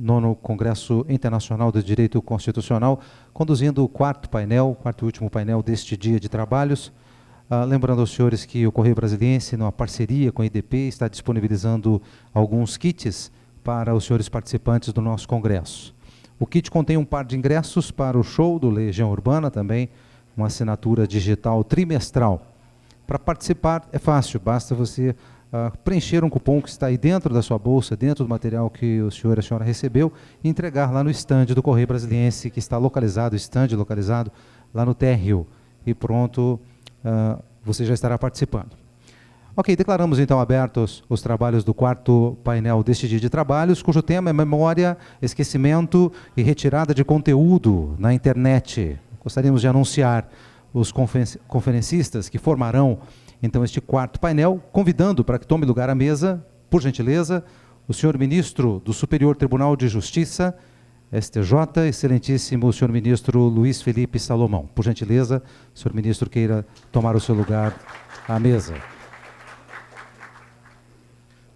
19º Congresso Internacional de Direito Constitucional, conduzindo o quarto e último painel deste dia de trabalhos. Lembrando aos senhores que o Correio Brasiliense, numa parceria com a IDP, está disponibilizando alguns kits para os senhores participantes do nosso congresso. O kit contém um par de ingressos para o show do Legião Urbana, também uma assinatura digital trimestral. Para participar é fácil, basta você preencher um cupom que está aí dentro da sua bolsa, dentro do material que o senhor e a senhora recebeu, e entregar lá no estande do Correio Brasiliense, que está localizado, estande localizado lá no térreo. E pronto, você já estará participando. Ok, declaramos então abertos os trabalhos do quarto painel deste dia de trabalhos, cujo tema é memória, esquecimento e retirada de conteúdo na internet. Gostaríamos de anunciar os conferencistas que formarão então este quarto painel, convidando para que tome lugar à mesa, por gentileza, o senhor ministro do Superior Tribunal de Justiça, STJ, excelentíssimo senhor ministro Luiz Felipe Salomão. Por gentileza, o senhor ministro queira tomar o seu lugar à mesa.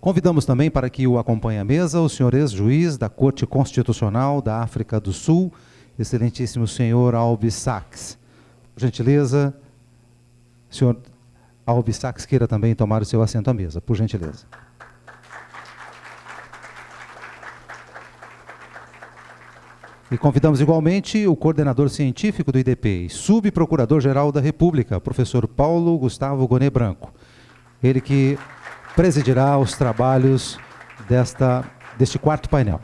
Convidamos também para que o acompanhe à mesa o senhor ex-juiz da Corte Constitucional da África do Sul, excelentíssimo senhor Albie Sachs. Por gentileza, senhor Albie Sachs queira também tomar o seu assento à mesa, por gentileza. E convidamos igualmente o coordenador científico do IDP e subprocurador-geral da República, professor Paulo Gustavo Gonet Branco. Ele que presidirá os trabalhos deste quarto painel.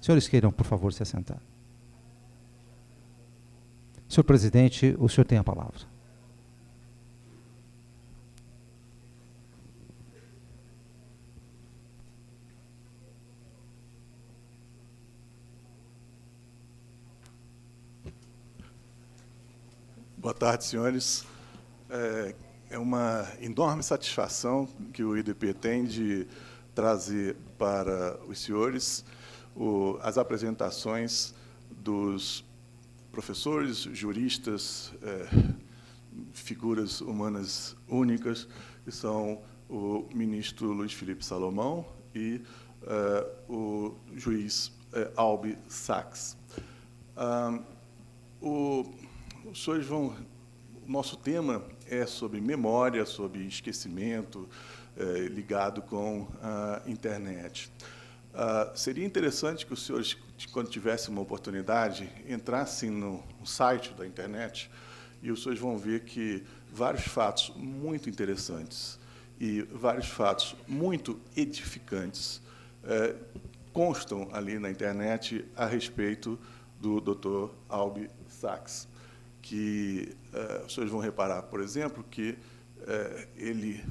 Senhores queiram, por favor, se assentar. Senhor presidente, o senhor tem a palavra. Boa tarde, senhores. É uma enorme satisfação que o IDP tem de trazer para os senhores as apresentações dos professores, juristas, figuras humanas únicas, que são o ministro Luiz Felipe Salomão e o juiz Albie Sachs. Os senhores o nosso tema é sobre memória, sobre esquecimento, ligado com a internet. Seria interessante que os senhores, quando tivessem uma oportunidade, entrassem no site da internet e os senhores vão ver que vários fatos muito interessantes e vários fatos muito edificantes constam ali na internet a respeito do Dr. Albie Sachs, que os senhores vão reparar, por exemplo, que ele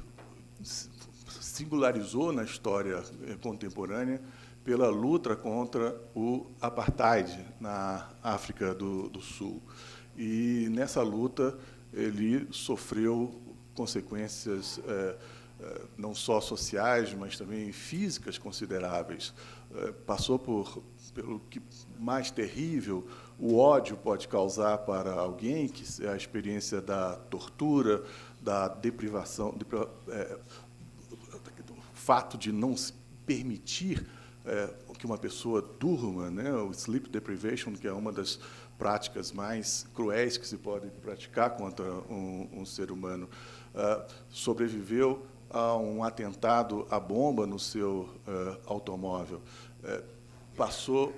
singularizou na história contemporânea pela luta contra o apartheid na África do Sul. E, nessa luta, ele sofreu consequências não só sociais, mas também físicas consideráveis. Passou pelo que mais terrível o ódio pode causar para alguém, que é a experiência da tortura, da deprivação, o fato de não se permitir que uma pessoa durma, né? O sleep deprivation, que é uma das práticas mais cruéis que se pode praticar contra um ser humano. Sobreviveu a um atentado à bomba no seu automóvel. Passou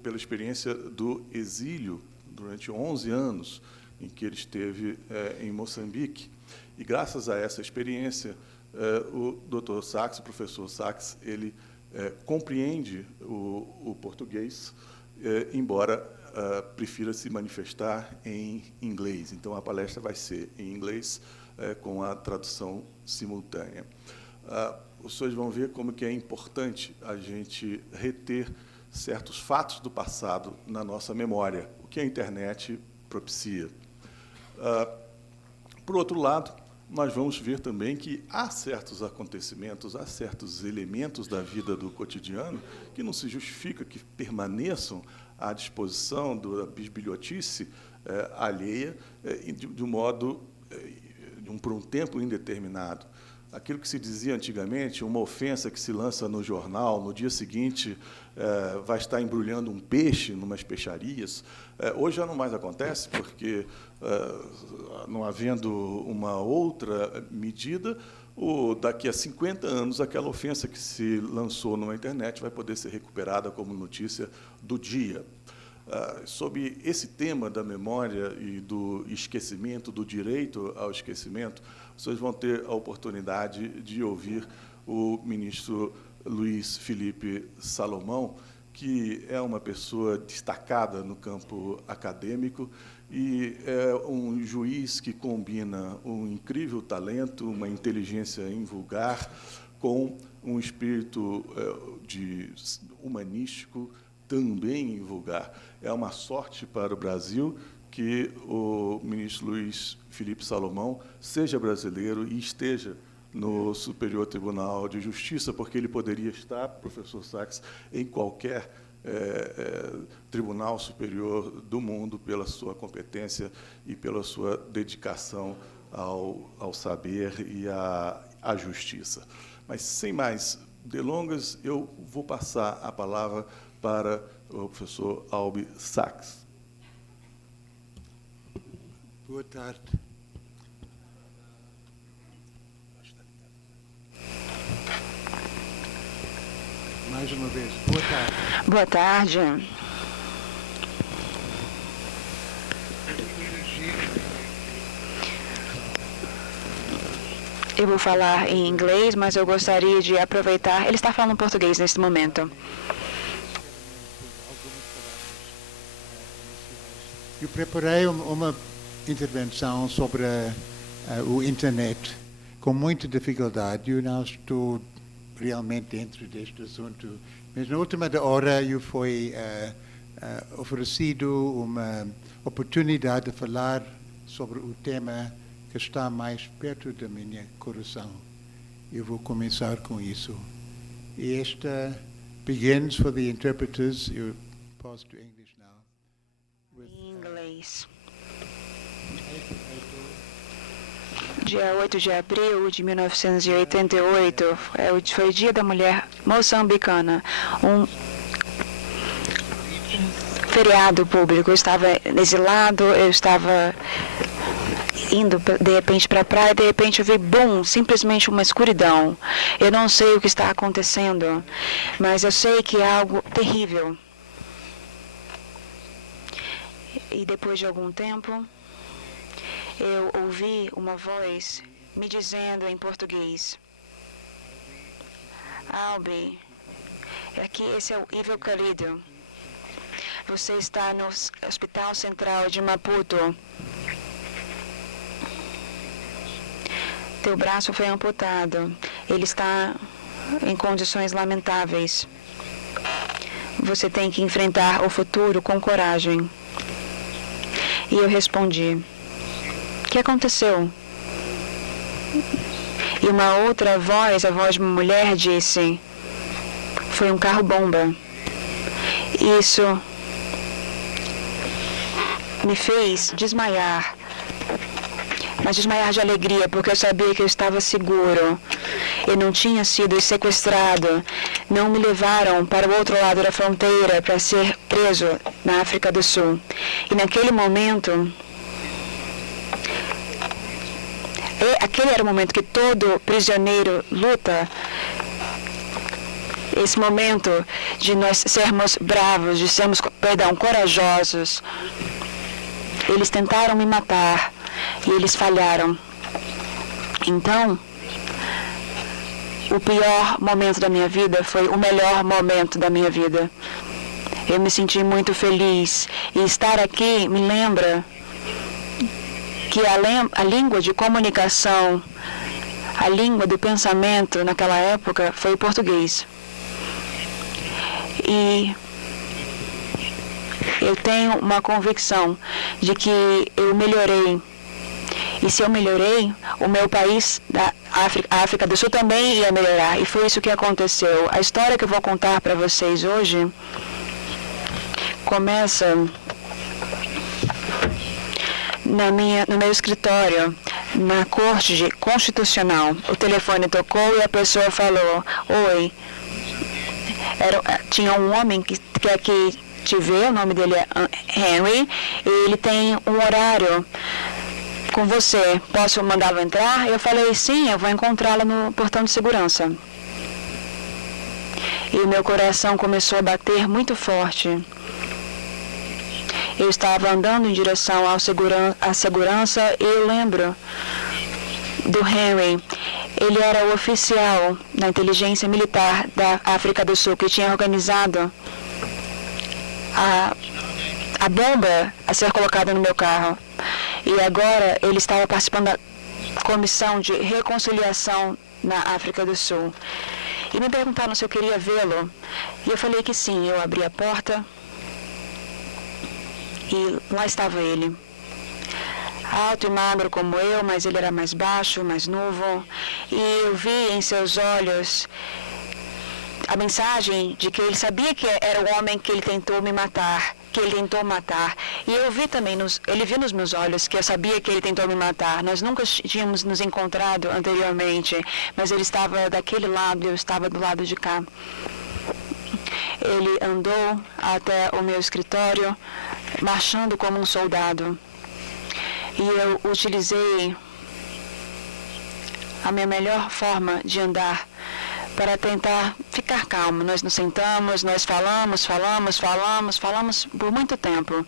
pela experiência do exílio durante 11 anos, em que ele esteve em Moçambique. E, graças a essa experiência, o Dr. Sachs, o professor Sachs, ele compreende o português, embora prefira se manifestar em inglês. Então, a palestra vai ser em inglês, com a tradução simultânea. Os senhores vão ver como que é importante a gente reter certos fatos do passado na nossa memória, o que a internet propicia. Por outro lado, nós vamos ver também que há certos acontecimentos, há certos elementos da vida do cotidiano que não se justifica que permaneçam à disposição da bisbilhotice alheia por um tempo indeterminado. aquilo que se dizia antigamente, uma ofensa que se lança no jornal, no dia seguinte vai estar embrulhando um peixe numas peixarias, hoje já não mais acontece, porque, não havendo uma outra medida, daqui a 50 anos, aquela ofensa que se lançou numa internet vai poder ser recuperada como notícia do dia. Sobre esse tema da memória e do esquecimento, do direito ao esquecimento, vocês vão ter a oportunidade de ouvir o ministro Luiz Felipe Salomão, que é uma pessoa destacada no campo acadêmico e é um juiz que combina um incrível talento, uma inteligência invulgar, com um espírito humanístico também invulgar. É uma sorte para o Brasil que o ministro Luiz Felipe Salomão seja brasileiro e esteja no Superior Tribunal de Justiça, porque ele poderia estar, professor Sachs, em qualquer tribunal superior do mundo pela sua competência e pela sua dedicação ao saber e à justiça. Mas, sem mais delongas, eu vou passar a palavra para o professor Albi Sachs. Boa tarde. Mais uma vez, boa tarde. Boa tarde. Eu vou falar em inglês, mas eu gostaria de aproveitar... Ele está falando português neste momento. Eu preparei uma intervenção sobre o internet com muita dificuldade. Eu não estou realmente dentro deste assunto, mas na última hora eu fui oferecido uma oportunidade de falar sobre o tema que está mais perto do meu coração. Eu vou começar com isso. E esta begins for the interpreters. Eu pass to English now. Em inglês. Dia 8 de abril de 1988 foi o Dia da Mulher Moçambicana, um feriado público. Eu estava exilado, eu estava indo de repente para a praia, de repente eu vi, bum, simplesmente uma escuridão. Eu não sei o que está acontecendo, mas eu sei que é algo terrível. E depois de algum tempo, eu ouvi uma voz me dizendo em português: Albi, aqui esse é o Ivo Calido. Você está no Hospital Central de Maputo. Teu braço foi amputado. Ele está em condições lamentáveis. Você tem que enfrentar o futuro com coragem. E eu respondi: o que aconteceu? E uma outra voz, a voz de uma mulher, disse: foi um carro-bomba. Isso me fez desmaiar. Mas desmaiar de alegria, porque eu sabia que eu estava seguro. Eu não tinha sido sequestrado. Não me levaram para o outro lado da fronteira para ser preso na África do Sul. E naquele momento, aquele era o momento que todo prisioneiro luta. Esse momento de nós sermos bravos, de sermos, corajosos. Eles tentaram me matar e eles falharam. Então, o pior momento da minha vida foi o melhor momento da minha vida. Eu me senti muito feliz. E estar aqui me lembra que a língua de comunicação, a língua do pensamento naquela época foi o português. E eu tenho uma convicção de que eu melhorei. E se eu melhorei, o meu país, a África do Sul, também ia melhorar. E foi isso que aconteceu. A história que eu vou contar para vocês hoje começa no meu escritório, na Corte Constitucional. O telefone tocou e a pessoa falou: oi. Tinha um homem que quer que te ver, o nome dele é Henry, e ele tem um horário com você. Posso mandá-lo entrar? Eu falei: sim, eu vou encontrá-lo no portão de segurança. E o meu coração começou a bater muito forte. Eu estava andando em direção à segurança e eu lembro do Henry. Ele era o oficial da inteligência militar da África do Sul que tinha organizado a bomba a ser colocada no meu carro. E agora ele estava participando da comissão de reconciliação na África do Sul. E me perguntaram se eu queria vê-lo. E eu falei que sim. Eu abri a porta e lá estava ele. Alto e magro como eu, mas ele era mais baixo, mais novo. E eu vi em seus olhos a mensagem de que ele sabia que era o homem que ele tentou me matar, que ele tentou matar. E eu vi também, ele viu nos meus olhos que eu sabia que ele tentou me matar. Nós nunca tínhamos nos encontrado anteriormente, mas ele estava daquele lado e eu estava do lado de cá. Ele andou até o meu escritório, marchando como um soldado. E eu utilizei a minha melhor forma de andar para tentar ficar calmo. Nós nos sentamos, nós falamos por muito tempo.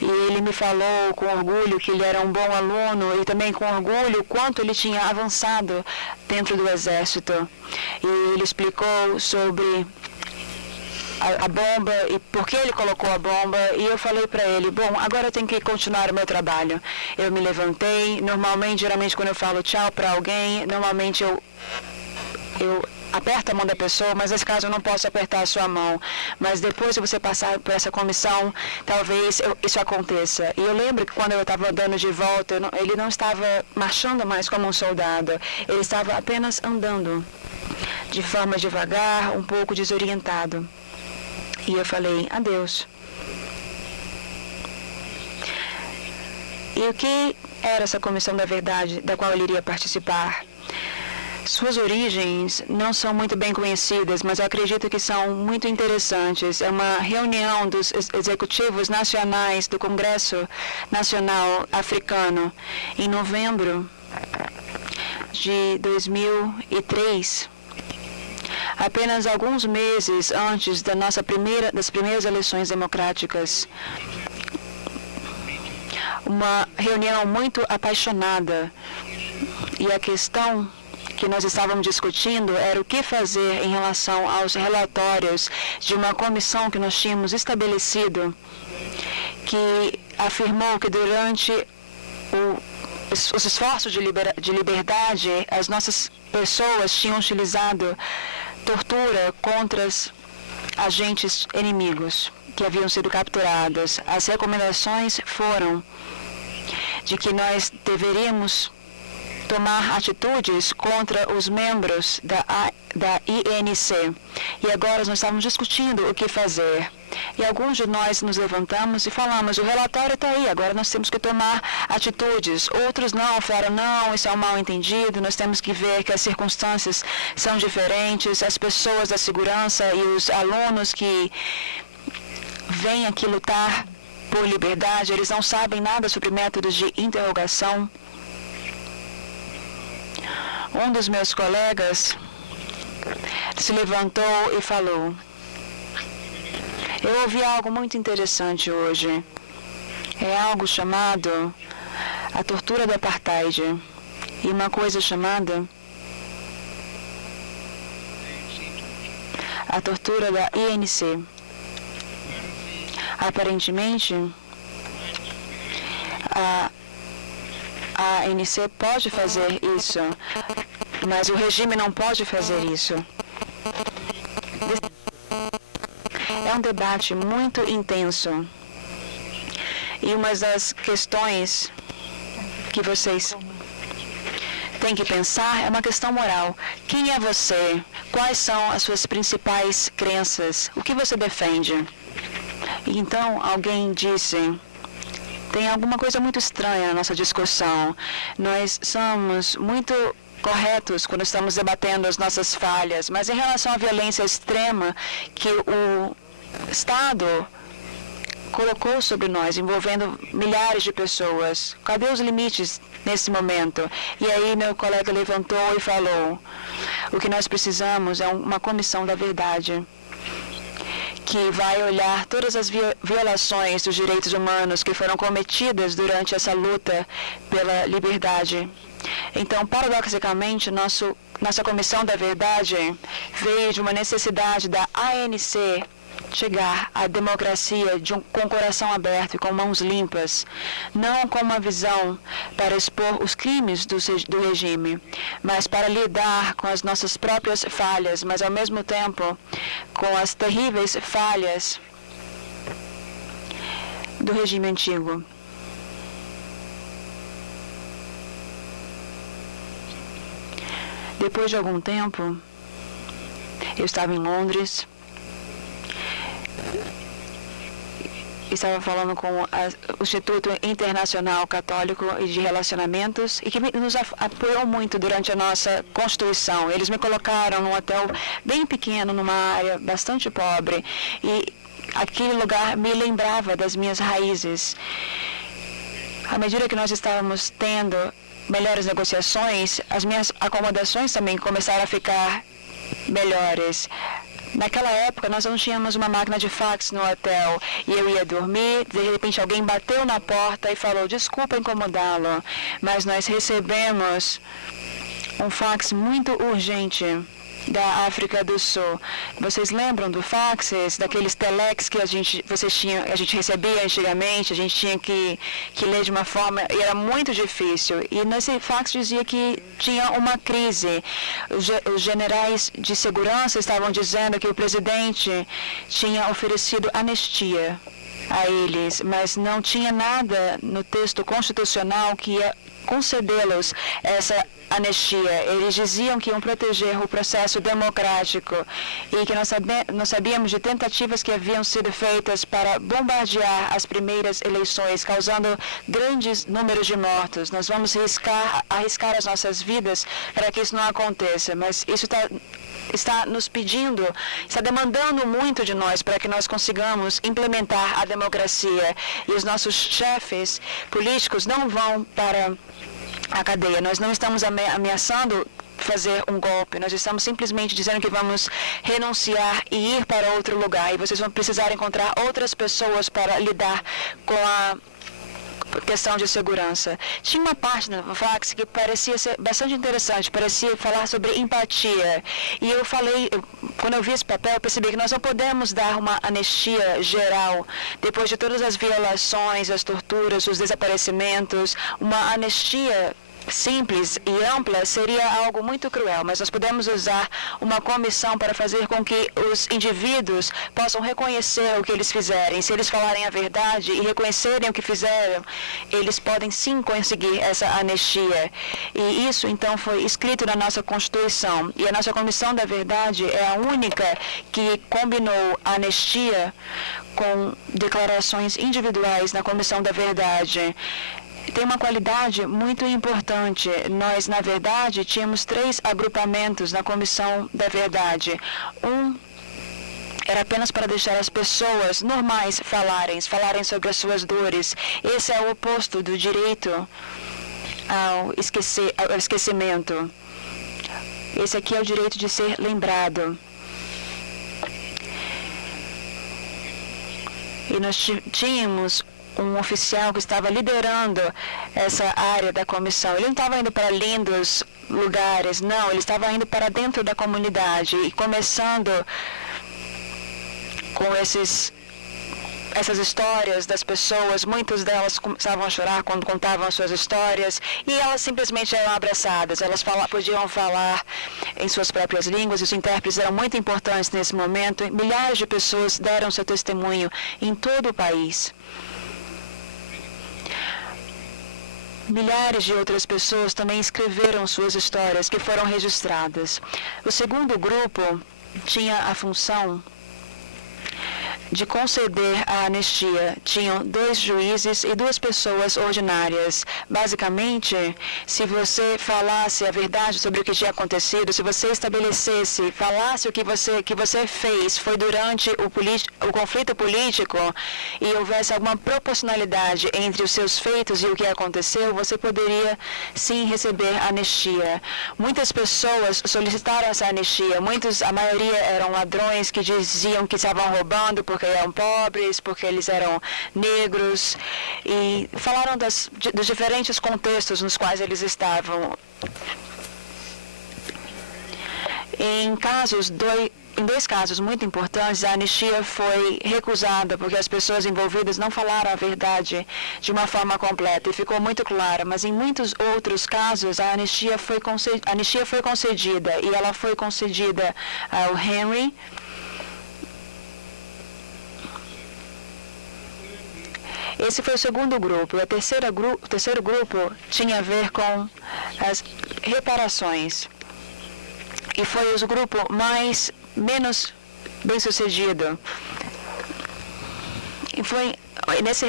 E ele me falou com orgulho que ele era um bom aluno e também com orgulho o quanto ele tinha avançado dentro do exército. E ele explicou sobre a bomba e por que ele colocou a bomba, e eu falei para ele: bom, agora eu tenho que continuar o meu trabalho. Eu me levantei. Geralmente quando eu falo tchau para alguém, normalmente eu aperto a mão da pessoa, mas nesse caso eu não posso apertar a sua mão. Mas depois de você passar por essa comissão, talvez isso aconteça. E eu lembro que quando eu estava andando de volta, ele não estava marchando mais como um soldado, ele estava apenas andando de forma devagar, um pouco desorientado. E eu falei: adeus. E o que era essa comissão da verdade da qual ele iria participar? Suas origens não são muito bem conhecidas, mas eu acredito que são muito interessantes. É uma reunião dos executivos nacionais do Congresso Nacional Africano em novembro de 2003. Apenas alguns meses antes das primeiras eleições democráticas. Uma reunião muito apaixonada. E a questão que nós estávamos discutindo era o que fazer em relação aos relatórios de uma comissão que nós tínhamos estabelecido, que afirmou que durante os esforços de liberdade, as nossas pessoas tinham utilizado tortura contra agentes inimigos que haviam sido capturados. As recomendações foram de que nós deveríamos tomar atitudes contra os membros da INC. E agora nós estávamos discutindo o que fazer. E alguns de nós nos levantamos e falamos: o relatório está aí, agora nós temos que tomar atitudes. Outros não, falaram: não, isso é um mal entendido, nós temos que ver que as circunstâncias são diferentes, as pessoas da segurança e os alunos que vêm aqui lutar por liberdade, eles não sabem nada sobre métodos de interrogação. Um dos meus colegas se levantou e falou: eu ouvi algo muito interessante hoje. É algo chamado a tortura do apartheid e uma coisa chamada a tortura da INC. Aparentemente, a ANC pode fazer isso, mas o regime não pode fazer isso. É um debate muito intenso. E uma das questões que vocês têm que pensar é uma questão moral. Quem é você? Quais são as suas principais crenças? O que você defende? Então, alguém disse Tem alguma coisa muito estranha na nossa discussão. Nós somos muito corretos quando estamos debatendo as nossas falhas, mas em relação à violência extrema que o Estado colocou sobre nós, envolvendo milhares de pessoas, cadê os limites nesse momento? E aí meu colega levantou e falou, o que nós precisamos é uma comissão da verdade, que vai olhar todas as violações dos direitos humanos que foram cometidas durante essa luta pela liberdade. Então, paradoxicamente, nossa Comissão da Verdade veio de uma necessidade da ANC chegar à democracia com o coração aberto e com mãos limpas, não com uma visão para expor os crimes do regime, mas para lidar com as nossas próprias falhas, mas ao mesmo tempo com as terríveis falhas do regime antigo. Depois de algum tempo, eu estava em Londres, estava falando com o Instituto Internacional Católico e de Relacionamentos e que nos apoiou muito durante a nossa Constituição. Eles me colocaram num hotel bem pequeno, numa área bastante pobre, e aquele lugar me lembrava das minhas raízes. À medida que nós estávamos tendo melhores negociações, as minhas acomodações também começaram a ficar melhores. Naquela época, nós não tínhamos uma máquina de fax no hotel e eu ia dormir, de repente alguém bateu na porta e falou, desculpa incomodá-lo, mas nós recebemos um fax muito urgente da África do Sul. Vocês lembram do faxes, daqueles telex que a gente recebia antigamente? A gente tinha que ler de uma forma, e era muito difícil. E nesse fax dizia que tinha uma crise. Os generais de segurança estavam dizendo que o presidente tinha oferecido anistia a eles, mas não tinha nada no texto constitucional que ia concedê-los essa anistia. Eles diziam que iam proteger o processo democrático e que nós sabíamos de tentativas que haviam sido feitas para bombardear as primeiras eleições, causando grandes números de mortos. Nós vamos arriscar as nossas vidas para que isso não aconteça, mas isso está nos pedindo, está demandando muito de nós para que nós consigamos implementar a democracia. E os nossos chefes políticos não vão para a cadeia. Nós não estamos ameaçando fazer um golpe, nós estamos simplesmente dizendo que vamos renunciar e ir para outro lugar. E vocês vão precisar encontrar outras pessoas para lidar com a questão de segurança. Tinha uma parte no fax que parecia ser bastante interessante, parecia falar sobre empatia. E eu falei, quando eu vi esse papel, eu percebi que nós não podemos dar uma anistia geral. Depois de todas as violações, as torturas, os desaparecimentos, uma anistia simples e ampla seria algo muito cruel, mas nós podemos usar uma comissão para fazer com que os indivíduos possam reconhecer o que eles fizerem. Se eles falarem a verdade e reconhecerem o que fizeram, eles podem sim conseguir essa anistia. E isso então foi escrito na nossa Constituição. E a nossa Comissão da Verdade é a única que combinou a anistia com declarações individuais na Comissão da Verdade. Tem uma qualidade muito importante. Nós, na verdade, tínhamos 3 agrupamentos na Comissão da Verdade. Um era apenas para deixar as pessoas normais falarem sobre as suas dores. Esse é o oposto do direito ao esquecimento. Esse aqui é o direito de ser lembrado. E nós tínhamos um oficial que estava liderando essa área da comissão. Ele não estava indo para lindos lugares, não, ele estava indo para dentro da comunidade e começando com essas histórias das pessoas. Muitas delas começavam a chorar quando contavam as suas histórias e elas simplesmente eram abraçadas. Elas podiam falar em suas próprias línguas. Os intérpretes eram muito importantes nesse momento. Milhares de pessoas deram seu testemunho em todo o país. Milhares de outras pessoas também escreveram suas histórias que foram registradas. O segundo grupo tinha a função de conceder a anistia tinham 2 juízes e 2 pessoas ordinárias. Basicamente, se você falasse a verdade sobre o que tinha acontecido, se você estabelecesse, falasse o que você fez foi durante o conflito político e houvesse alguma proporcionalidade entre os seus feitos e o que aconteceu, você poderia sim receber anistia. Muitas pessoas solicitaram essa anistia. A maioria eram ladrões que diziam que estavam roubando porque eram pobres, porque eles eram negros, e falaram dos diferentes contextos nos quais eles estavam. Em 2 casos muito importantes, a anistia foi recusada porque as pessoas envolvidas não falaram a verdade de uma forma completa e ficou muito clara, mas em muitos outros casos a anistia foi concedida e ela foi concedida ao Henry. Esse foi o segundo grupo. O terceiro grupo tinha a ver com as reparações. E foi o grupo menos bem-sucedido.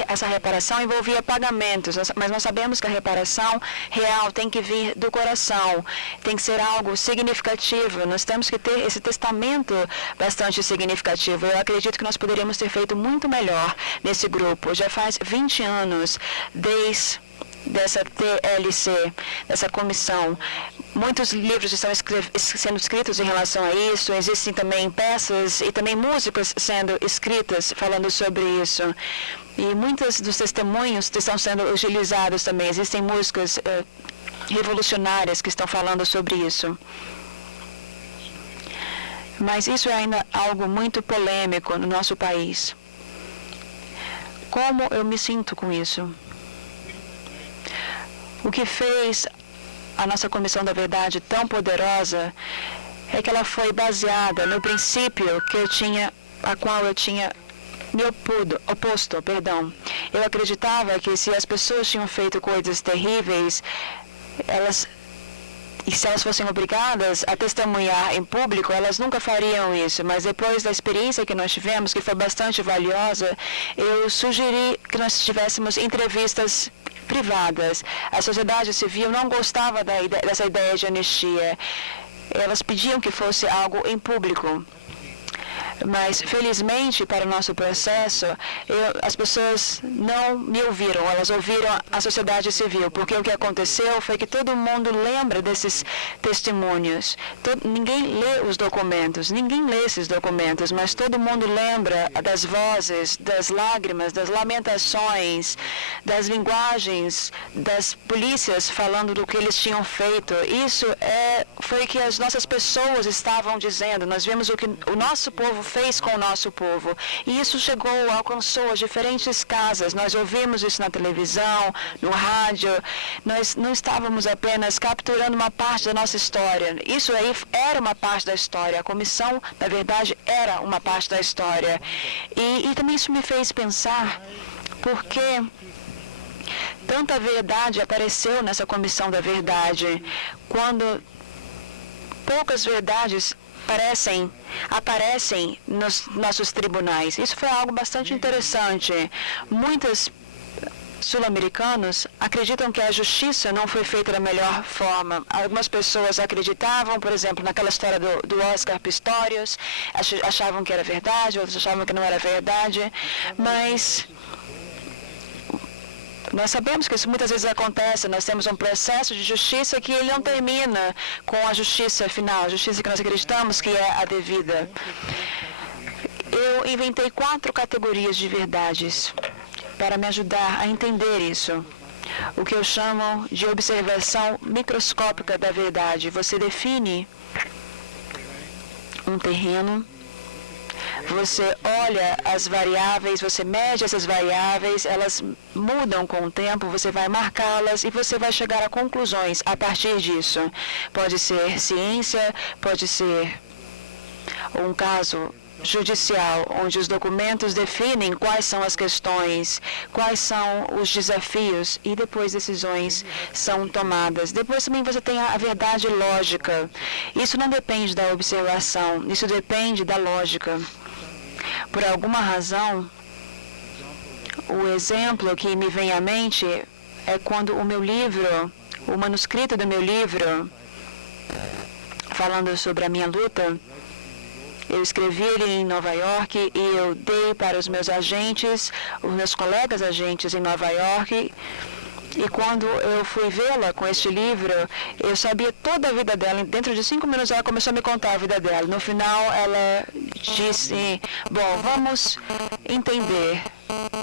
Essa reparação envolvia pagamentos, mas nós sabemos que a reparação real tem que vir do coração, tem que ser algo significativo. Nós temos que ter esse testamento bastante significativo. Eu acredito que nós poderíamos ter feito muito melhor nesse grupo. Já faz 20 anos desde dessa TLC, dessa comissão. Muitos livros estão sendo escritos em relação a isso, existem também peças e também músicas sendo escritas falando sobre isso. E muitos dos testemunhos estão sendo utilizados também. Existem músicas revolucionárias que estão falando sobre isso. Mas isso é ainda algo muito polêmico no nosso país. Como eu me sinto com isso? O que fez a nossa Comissão da Verdade tão poderosa é que ela foi baseada no princípio a qual eu tinha me oposto. Eu acreditava que se as pessoas tinham feito coisas terríveis, e se elas fossem obrigadas a testemunhar em público, elas nunca fariam isso. Mas depois da experiência que nós tivemos, que foi bastante valiosa, eu sugeri que nós tivéssemos entrevistas privadas. A sociedade civil não gostava dessa ideia de anistia. Elas pediam que fosse algo em público. Mas, felizmente, para o nosso processo, as pessoas não me ouviram, elas ouviram a sociedade civil, porque o que aconteceu foi que todo mundo lembra desses testemunhos. Ninguém lê os documentos, ninguém lê esses documentos, mas todo mundo lembra das vozes, das lágrimas, das lamentações, das linguagens, das polícias falando do que eles tinham feito. Isso foi o que as nossas pessoas estavam dizendo. Nós vimos o que o nosso povo fez com o nosso povo. E isso alcançou as diferentes casas. Nós ouvimos isso na televisão, no rádio. Nós não estávamos apenas capturando uma parte da nossa história. Isso aí era uma parte da história. A Comissão, na verdade, era uma parte da história. E também isso me fez pensar por que tanta verdade apareceu nessa Comissão da Verdade, quando poucas verdades aparecem nos nossos tribunais. Isso foi algo bastante interessante. Muitos sul-americanos acreditam que a justiça não foi feita da melhor forma. Algumas pessoas acreditavam, por exemplo, naquela história do Oscar Pistorius, achavam que era verdade, outros achavam que não era verdade, mas nós sabemos que isso muitas vezes acontece. Nós temos um processo de justiça que ele não termina com a justiça final, a justiça que nós acreditamos que é a devida. Eu inventei 4 categorias de verdades para me ajudar a entender isso. O que eu chamo de observação microscópica da verdade. Você define um terreno, você olha as variáveis, você mede essas variáveis, elas mudam com o tempo, você vai marcá-las e você vai chegar a conclusões a partir disso. Pode ser ciência, pode ser um caso judicial, onde os documentos definem quais são as questões, quais são os desafios e depois decisões são tomadas. Depois também você tem a verdade lógica. Isso não depende da observação, isso depende da lógica. Por alguma razão, o exemplo que me vem à mente é quando o meu livro, o manuscrito do meu livro, falando sobre a minha luta, eu escrevi ele em Nova York e eu dei para os meus agentes, os meus colegas agentes em Nova York. E quando eu fui vê-la com este livro, eu sabia toda a vida dela. Dentro de 5 minutos, ela começou a me contar a vida dela. No final, ela disse, bom, vamos entender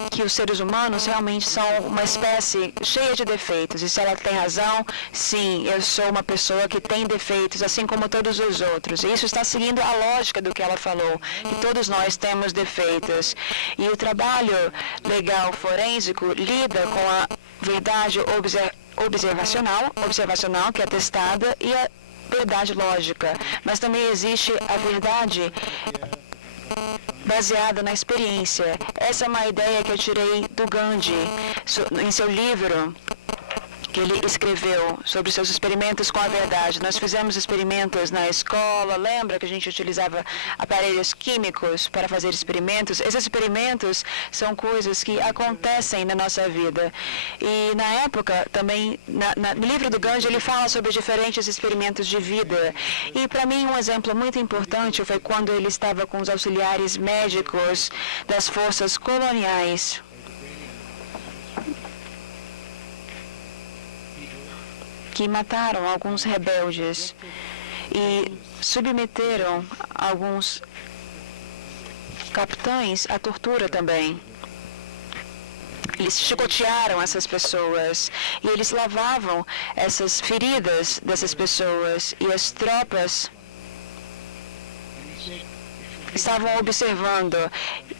que os seres humanos realmente são uma espécie cheia de defeitos. E se ela tem razão, sim, eu sou uma pessoa que tem defeitos, assim como todos os outros. E isso está seguindo a lógica do que ela falou, que todos nós temos defeitos. E o trabalho legal forénsico lida com a verdade observacional, que é testada, e a verdade lógica. Mas também existe a verdade baseada na experiência. Essa é uma ideia que eu tirei do Gandhi, em seu livro que ele escreveu sobre seus experimentos com a verdade. Nós fizemos experimentos na escola, lembra que a gente utilizava aparelhos químicos para fazer experimentos? Esses experimentos são coisas que acontecem na nossa vida. E na época, também, no livro do Gandhi, ele fala sobre diferentes experimentos de vida. E para mim, um exemplo muito importante foi quando ele estava com os auxiliares médicos das forças coloniais. Que mataram alguns rebeldes e submeteram alguns capitães à tortura também. Eles chicotearam essas pessoas e eles lavavam essas feridas dessas pessoas, e as tropas estavam observando.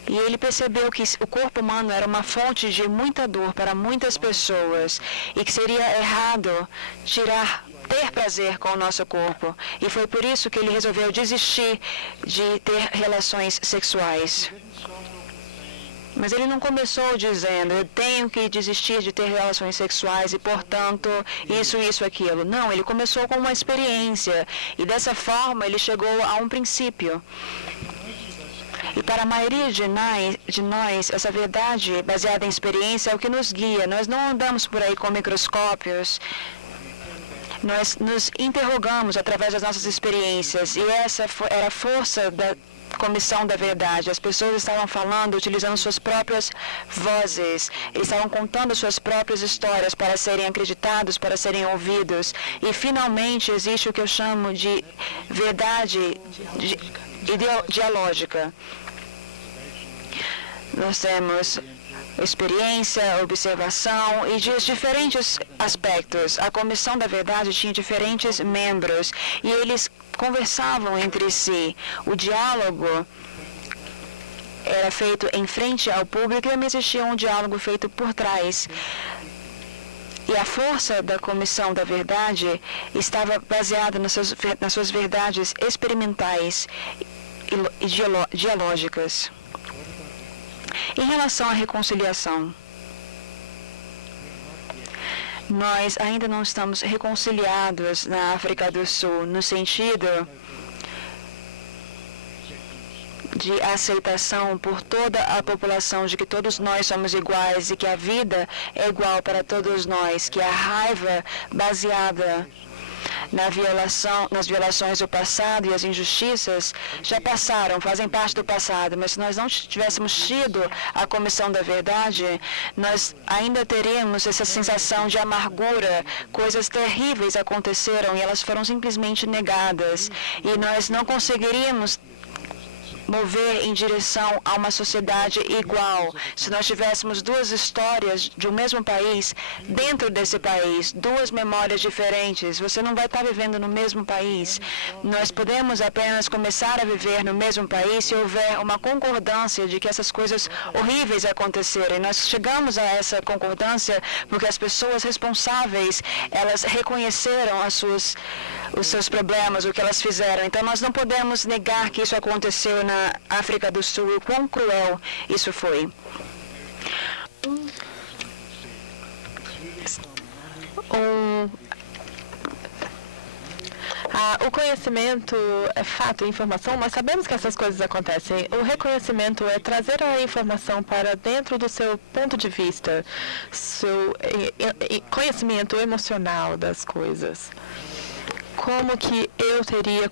E ele percebeu que o corpo humano era uma fonte de muita dor para muitas pessoas e que seria errado ter prazer com o nosso corpo. E foi por isso que ele resolveu desistir de ter relações sexuais. Mas ele não começou dizendo, eu tenho que desistir de ter relações sexuais e, portanto, isso, aquilo. Não, ele começou com uma experiência e, dessa forma, ele chegou a um princípio. E para a maioria de nós, essa verdade baseada em experiência é o que nos guia. Nós não andamos por aí com microscópios. Nós nos interrogamos através das nossas experiências. E essa era a força da Comissão da Verdade. As pessoas estavam falando, utilizando suas próprias vozes. Eles estavam contando suas próprias histórias para serem acreditados, para serem ouvidos. E, finalmente, existe o que eu chamo de verdade dialógica. Nós temos experiência, observação e de diferentes aspectos. A Comissão da Verdade tinha diferentes membros e eles conversavam entre si. O diálogo era feito em frente ao público e também existia um diálogo feito por trás. E a força da Comissão da Verdade estava baseada nas suas verdades experimentais e dialógicas. Em relação à reconciliação, nós ainda não estamos reconciliados na África do Sul, no sentido de aceitação por toda a população de que todos nós somos iguais e que a vida é igual para todos nós, que a raiva baseada nas violações do passado e as injustiças já passaram, fazem parte do passado, mas se nós não tivéssemos tido a Comissão da Verdade, nós ainda teríamos essa sensação de amargura, coisas terríveis aconteceram e elas foram simplesmente negadas, e nós não conseguiríamos mover em direção a uma sociedade igual. Se nós tivéssemos duas histórias de um mesmo país, dentro desse país, duas memórias diferentes, você não vai estar vivendo no mesmo país. Nós podemos apenas começar a viver no mesmo país se houver uma concordância de que essas coisas horríveis aconteceram. Nós chegamos a essa concordância porque as pessoas responsáveis, elas reconheceram os seus problemas, o que elas fizeram. Então, nós não podemos negar que isso aconteceu na África do Sul e o quão cruel isso foi. O conhecimento é fato e informação, nós sabemos que essas coisas acontecem. O reconhecimento é trazer a informação para dentro do seu ponto de vista, seu conhecimento emocional das coisas. Como que eu teria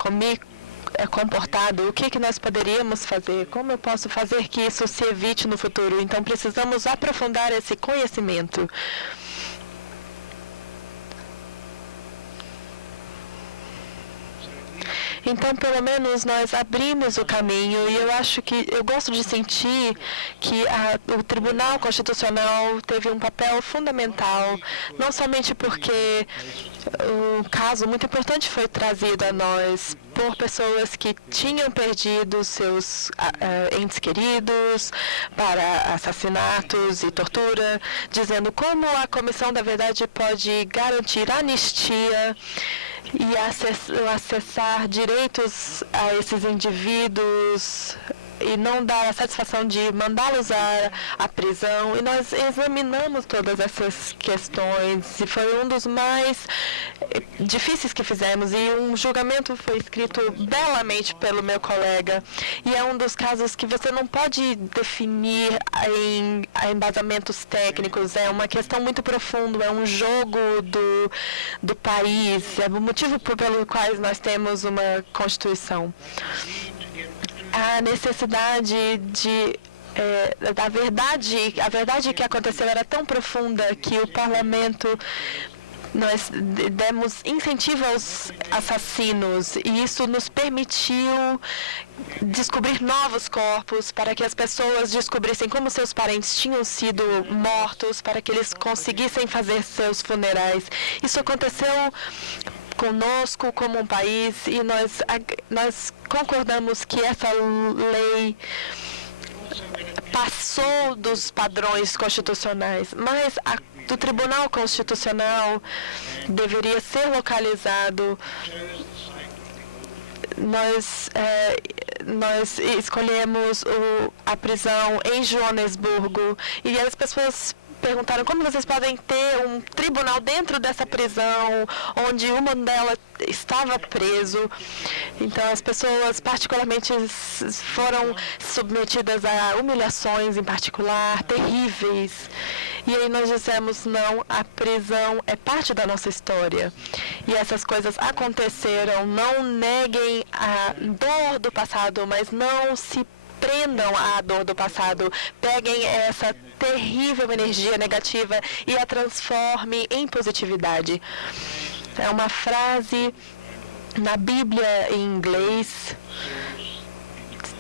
comportado, o que nós poderíamos fazer, como eu posso fazer que isso se evite no futuro. Então, precisamos aprofundar esse conhecimento. Então, pelo menos, nós abrimos o caminho e eu gosto de sentir que o Tribunal Constitucional teve um papel fundamental, não somente porque um caso muito importante foi trazido a nós por pessoas que tinham perdido seus entes queridos para assassinatos e tortura, dizendo como a Comissão da Verdade pode garantir anistia e acessar direitos a esses indivíduos e não dar a satisfação de mandá-los à prisão. E nós examinamos todas essas questões e foi um dos mais difíceis que fizemos. E um julgamento foi escrito belamente pelo meu colega. E é um dos casos que você não pode definir em embasamentos técnicos. É uma questão muito profunda, é um jogo do país. É o motivo pelo qual nós temos uma Constituição. A necessidade da verdade, a verdade que aconteceu era tão profunda que o parlamento, nós demos incentivo aos assassinos e isso nos permitiu descobrir novos corpos para que as pessoas descobrissem como seus parentes tinham sido mortos, para que eles conseguissem fazer seus funerais. Isso aconteceu conosco como um país e nós concordamos que essa lei passou dos padrões constitucionais, mas do Tribunal Constitucional deveria ser localizado. Nós escolhemos a prisão em Joanesburgo e as pessoas perguntaram como vocês podem ter um tribunal dentro dessa prisão onde o Mandela estava preso. Então as pessoas particularmente foram submetidas a humilhações em particular, terríveis. E aí nós dissemos, não, a prisão é parte da nossa história. E essas coisas aconteceram, não neguem a dor do passado, mas não se prendam à dor do passado. Peguem essa terrível energia negativa e a transforme em positividade. É uma frase na Bíblia em inglês.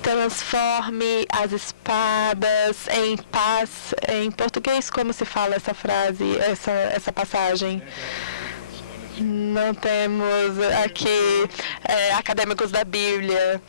Transforme as espadas em paz. Em português, como se fala essa frase, essa passagem? Não temos aqui acadêmicos da Bíblia.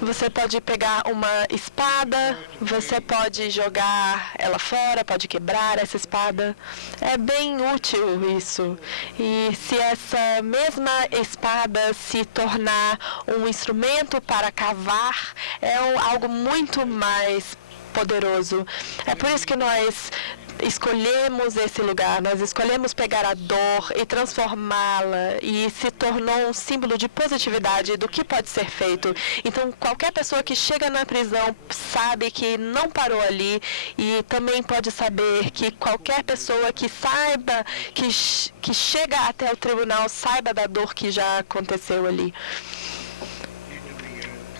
Você pode pegar uma espada, você pode jogar ela fora, pode quebrar essa espada. É bem útil isso. E se essa mesma espada se tornar um instrumento para cavar, é algo muito mais poderoso. É por isso que nós escolhemos esse lugar, nós escolhemos pegar a dor e transformá-la e se tornou um símbolo de positividade do que pode ser feito. Então, qualquer pessoa que chega na prisão sabe que não parou ali e também pode saber que qualquer pessoa que saiba, que chega até o tribunal, saiba da dor que já aconteceu ali.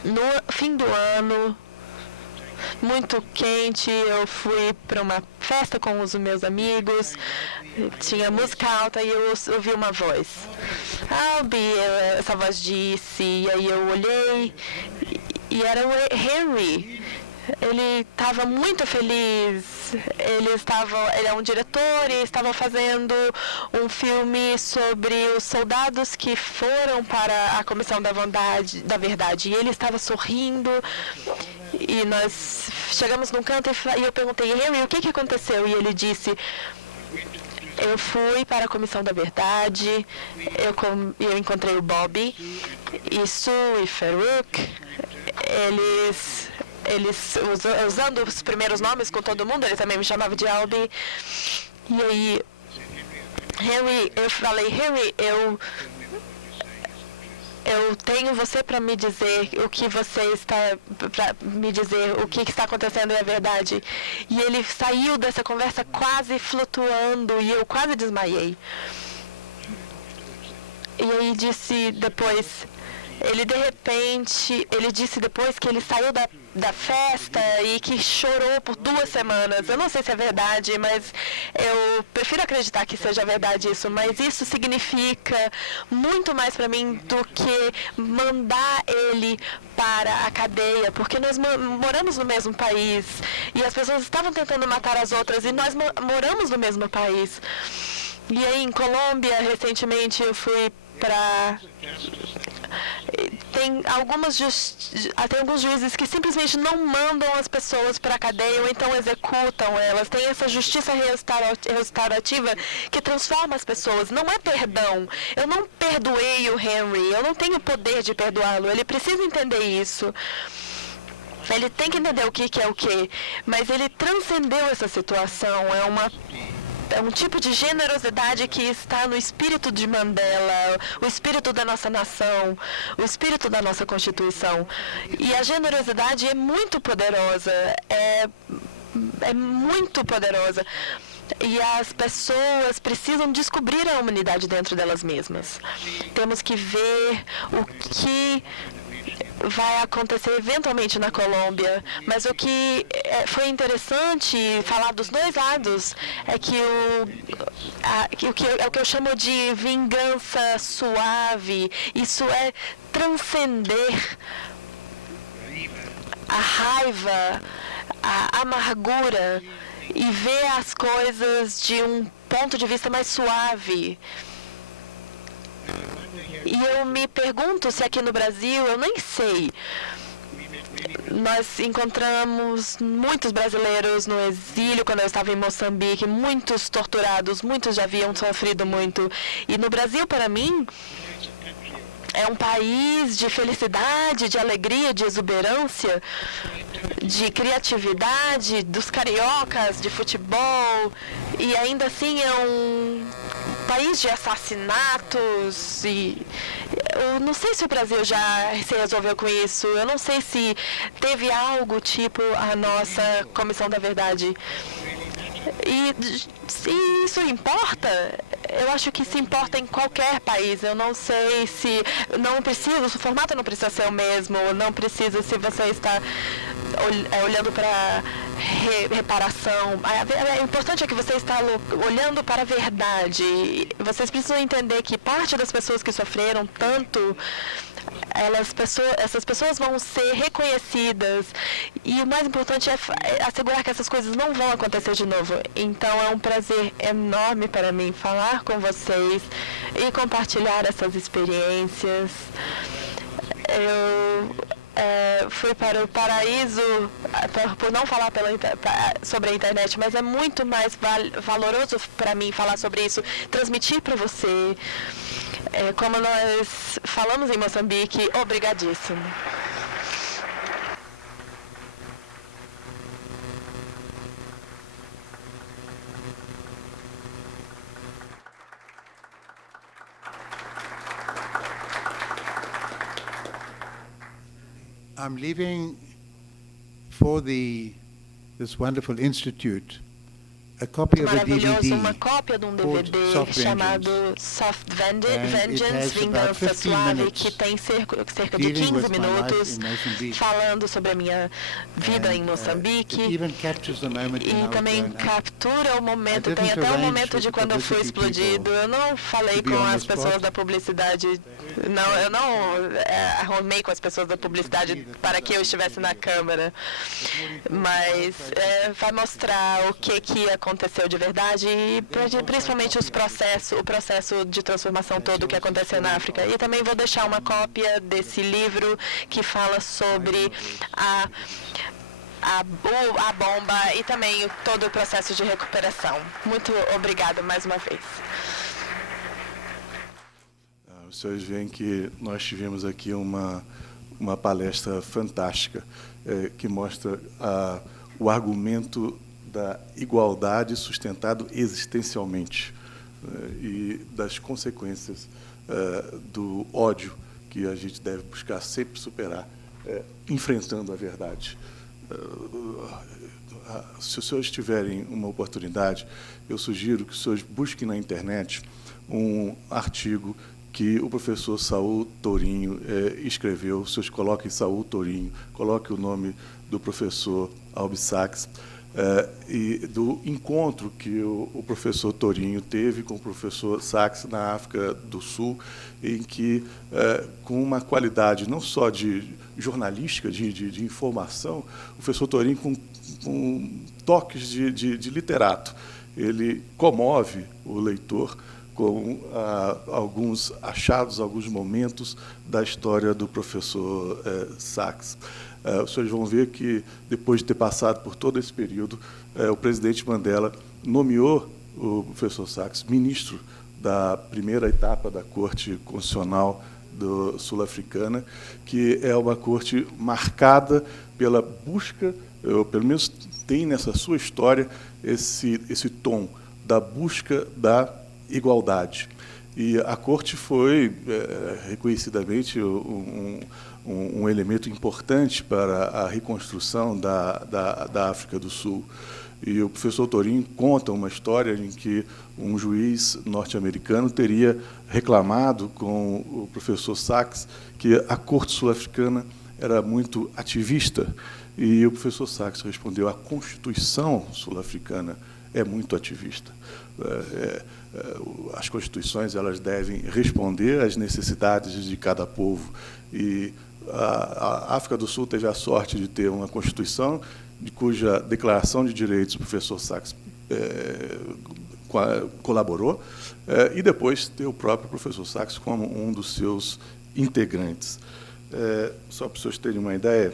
No fim do ano, muito quente, eu fui para uma festa com os meus amigos, tinha música alta e eu ouvi uma voz. Albi, essa voz disse, e aí eu olhei e era o Henry. Ele estava muito feliz, ele é um diretor e estava fazendo um filme sobre os soldados que foram para a Comissão da Verdade. E ele estava sorrindo e nós chegamos num canto e eu perguntei, Henry, o que aconteceu? E ele disse, eu fui para a Comissão da Verdade, eu encontrei o Bobby, e Sue e Farouk, eles usando os primeiros nomes com todo mundo, ele também me chamava de Albi. E aí, Henry, eu falei, Henry, eu tenho você para me dizer o que você está, para me dizer o que está acontecendo é verdade. E ele saiu dessa conversa quase flutuando e eu quase desmaiei. E aí disse depois, ele disse depois que ele saiu da festa e que chorou por 2 semanas. Eu não sei se é verdade, mas eu prefiro acreditar que seja verdade isso. Mas isso significa muito mais para mim do que mandar ele para a cadeia, porque nós moramos no mesmo país e as pessoas estavam tentando matar as outras e nós moramos no mesmo país. E aí em Colômbia, recentemente, eu fui para... Tem alguns juízes que simplesmente não mandam as pessoas para a cadeia ou então executam elas. Tem essa justiça restaurativa que transforma as pessoas. Não é perdão. Eu não perdoei o Henry. Eu não tenho poder de perdoá-lo. Ele precisa entender isso. Ele tem que entender o que é o que. Mas ele transcendeu essa situação. É um tipo de generosidade que está no espírito de Mandela, o espírito da nossa nação, o espírito da nossa Constituição. E a generosidade é muito poderosa, é muito poderosa. E as pessoas precisam descobrir a humanidade dentro delas mesmas. Temos que ver o que vai acontecer eventualmente na Colômbia, mas o que foi interessante falar dos dois lados é que é o que eu chamo de vingança suave. Isso é transcender a raiva, a amargura e ver as coisas de um ponto de vista mais suave. E eu me pergunto se aqui no Brasil, eu nem sei, nós encontramos muitos brasileiros no exílio quando eu estava em Moçambique, muitos torturados, muitos já haviam sofrido muito. E no Brasil, para mim, é um país de felicidade, de alegria, de exuberância, de criatividade, dos cariocas, de futebol, e ainda assim é um país de assassinatos. E eu não sei se o Brasil já se resolveu com isso, eu não sei se teve algo tipo a nossa Comissão da Verdade. E se isso importa, eu acho que se importa em qualquer país. Eu não sei se não precisa, o formato não precisa ser o mesmo, não precisa se você está olhando para reparação. O importante é que você está olhando para a verdade. Vocês precisam entender que parte das pessoas que sofreram tanto, essas pessoas vão ser reconhecidas e o mais importante é assegurar que essas coisas não vão acontecer de novo. Então é um prazer enorme para mim falar com vocês e compartilhar essas experiências. Eu fui para o paraíso por não falar sobre a internet, mas é muito mais valoroso para mim falar sobre isso, transmitir para você. Como nós falamos em Moçambique, obrigadíssimo. I'm leaving for this wonderful institute a copy of a DVD uma cópia de um DVD chamado Soft Vengeance, Vingança Suave, que tem cerca de 15 minutos falando sobre a minha vida em Moçambique. E também captura o momento, tem até o momento de quando eu fui explodido. Eu não falei com as pessoas da publicidade, eu não arrumei com as pessoas da publicidade para que eu estivesse na câmera, mas vai mostrar o que aconteceu de verdade e principalmente o processo de transformação todo que aconteceu na África. E também vou deixar uma cópia desse livro que fala sobre a bomba e também todo o processo de recuperação. Muito obrigada mais uma vez. Os senhores veem que nós tivemos aqui uma palestra fantástica que mostra o argumento da igualdade sustentado existencialmente e das consequências do ódio que a gente deve buscar sempre superar, enfrentando a verdade. Se os senhores tiverem uma oportunidade, eu sugiro que os senhores busquem na internet um artigo que o professor Saul Tourinho escreveu. Os senhores coloquem Saul Tourinho, coloquem o nome do professor Albi Sachs, e do encontro que o professor Tourinho teve com o professor Sachs na África do Sul, em que, com uma qualidade não só de jornalística, de informação, o professor Tourinho, com toques de literato, ele comove o leitor com alguns achados, alguns momentos da história do professor Sachs. Os senhores vão ver que, depois de ter passado por todo esse período, o presidente Mandela nomeou o professor Sachs ministro da primeira etapa da Corte Constitucional Sul-Africana, que é uma corte marcada pela busca, ou pelo menos tem nessa sua história, esse tom da busca da igualdade. E a corte foi, reconhecidamente, um elemento importante para a reconstrução da África do Sul. E o professor Tourinho conta uma história em que um juiz norte-americano teria reclamado com o professor Sachs que a corte sul-africana era muito ativista. E o professor Sachs respondeu: a Constituição sul-africana é muito ativista. As constituições, elas devem responder às necessidades de cada povo. E a África do Sul teve a sorte de ter uma Constituição de cuja Declaração de Direitos o professor Sachs colaborou, e depois ter o próprio professor Sachs como um dos seus integrantes. Só para os senhores terem uma ideia,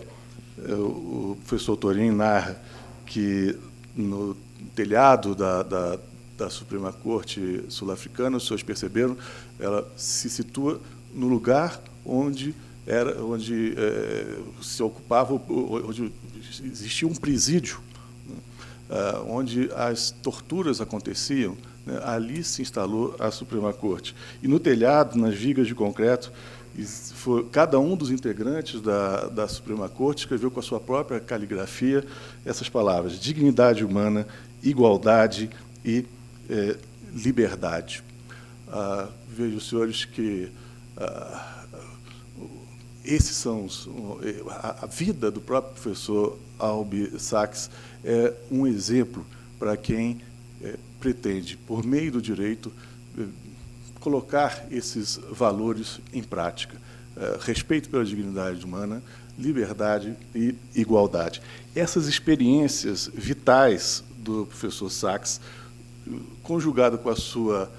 o professor Tourinho narra que, no telhado da Suprema Corte Sul-Africana, os senhores perceberam, ela se situa no lugar onde se ocupava, onde existia um presídio, onde as torturas aconteciam, né? Ali se instalou a Suprema Corte. E no telhado, nas vigas de concreto, cada um dos integrantes da Suprema Corte escreveu com a sua própria caligrafia essas palavras: dignidade humana, igualdade e liberdade. Vejo, senhores, que esses são a vida do próprio professor Albi Sachs é um exemplo para quem pretende, por meio do direito, colocar esses valores em prática: respeito pela dignidade humana, liberdade e igualdade. Essas experiências vitais do professor Sachs, conjugada com a sua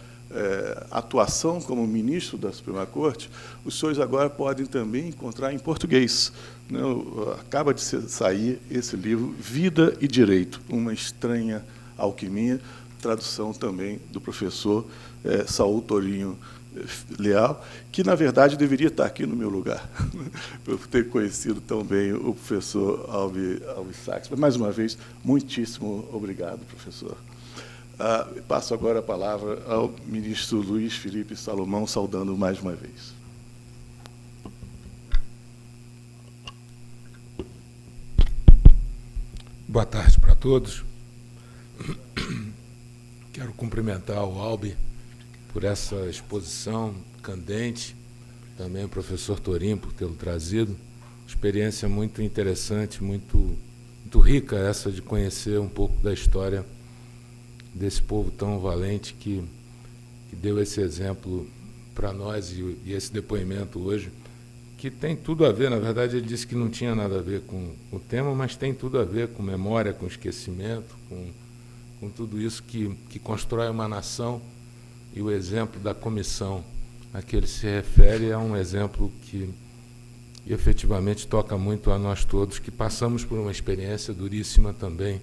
atuação como ministro da Suprema Corte, os senhores agora podem também encontrar em português. Acaba de sair esse livro, Vida e Direito, uma estranha alquimia, tradução também do professor Saul Tourinho Leal, que, na verdade, deveria estar aqui no meu lugar, por ter conhecido tão bem o professor Albi Sachs. Mais uma vez, muitíssimo obrigado, professor. Passo agora a palavra ao ministro Luiz Felipe Salomão, saudando mais uma vez. Boa tarde para todos. Quero cumprimentar o Albi por essa exposição candente, também o professor Tourinho por tê-lo trazido. Experiência muito interessante, muito rica essa de conhecer um pouco da história desse povo tão valente que deu esse exemplo para nós e esse depoimento hoje, que tem tudo a ver. Na verdade, ele disse que não tinha nada a ver com o tema, mas tem tudo a ver com memória, com esquecimento, com tudo isso que constrói uma nação. E o exemplo da comissão a que ele se refere é um exemplo que efetivamente toca muito a nós todos, que passamos por uma experiência duríssima também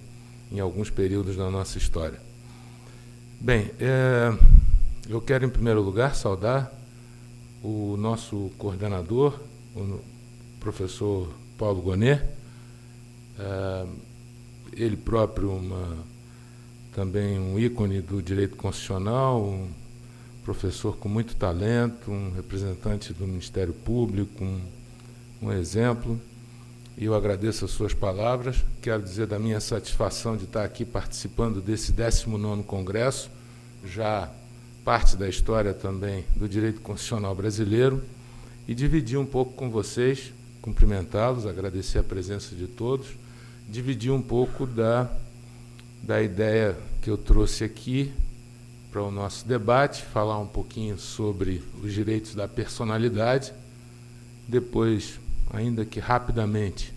em alguns períodos da nossa história. Bem, eu quero, em primeiro lugar, saudar o nosso coordenador, o professor Paulo Gonet, ele próprio também um ícone do direito constitucional, professor com muito talento, um representante do Ministério Público, um exemplo. E eu agradeço as suas palavras. Quero dizer da minha satisfação de estar aqui participando desse 19º Congresso, já parte da história também do direito constitucional brasileiro, e dividir um pouco com vocês, cumprimentá-los, agradecer a presença de todos, dividir um pouco da ideia que eu trouxe aqui para o nosso debate, falar um pouquinho sobre os direitos da personalidade, depois, ainda que rapidamente,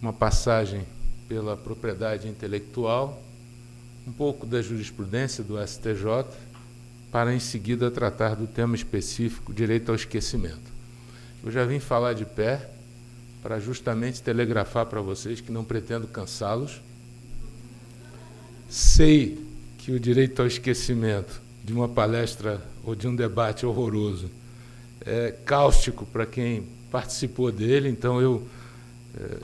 uma passagem pela propriedade intelectual, um pouco da jurisprudência do STJ, para em seguida tratar do tema específico, direito ao esquecimento. Eu já vim falar de pé para justamente telegrafar para vocês que não pretendo cansá-los. Sei que o direito ao esquecimento de uma palestra ou de um debate horroroso é cáustico para quem participou dele, então eu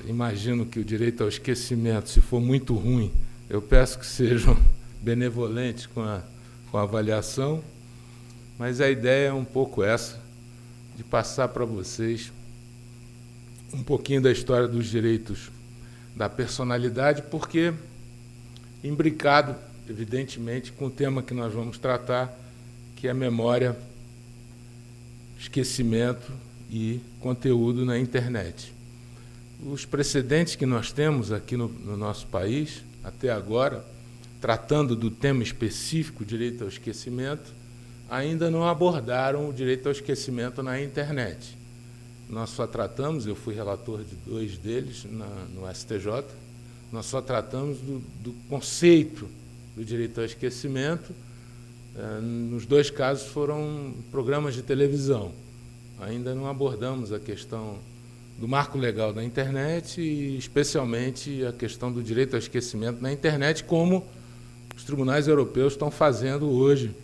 imagino que o direito ao esquecimento, se for muito ruim, eu peço que sejam benevolentes com a avaliação, mas a ideia é um pouco essa, de passar para vocês um pouquinho da história dos direitos da personalidade, porque imbricado, evidentemente, com o tema que nós vamos tratar, que é memória, esquecimento e conteúdo na internet. Os precedentes que nós temos aqui no nosso país, até agora, tratando do tema específico, direito ao esquecimento, ainda não abordaram o direito ao esquecimento na internet. Nós só tratamos, eu fui relator de 2 deles no STJ, nós só tratamos do conceito do direito ao esquecimento. Nos 2 casos foram programas de televisão. Ainda não abordamos a questão do marco legal da internet e, especialmente, a questão do direito ao esquecimento na internet, como os tribunais europeus estão fazendo hoje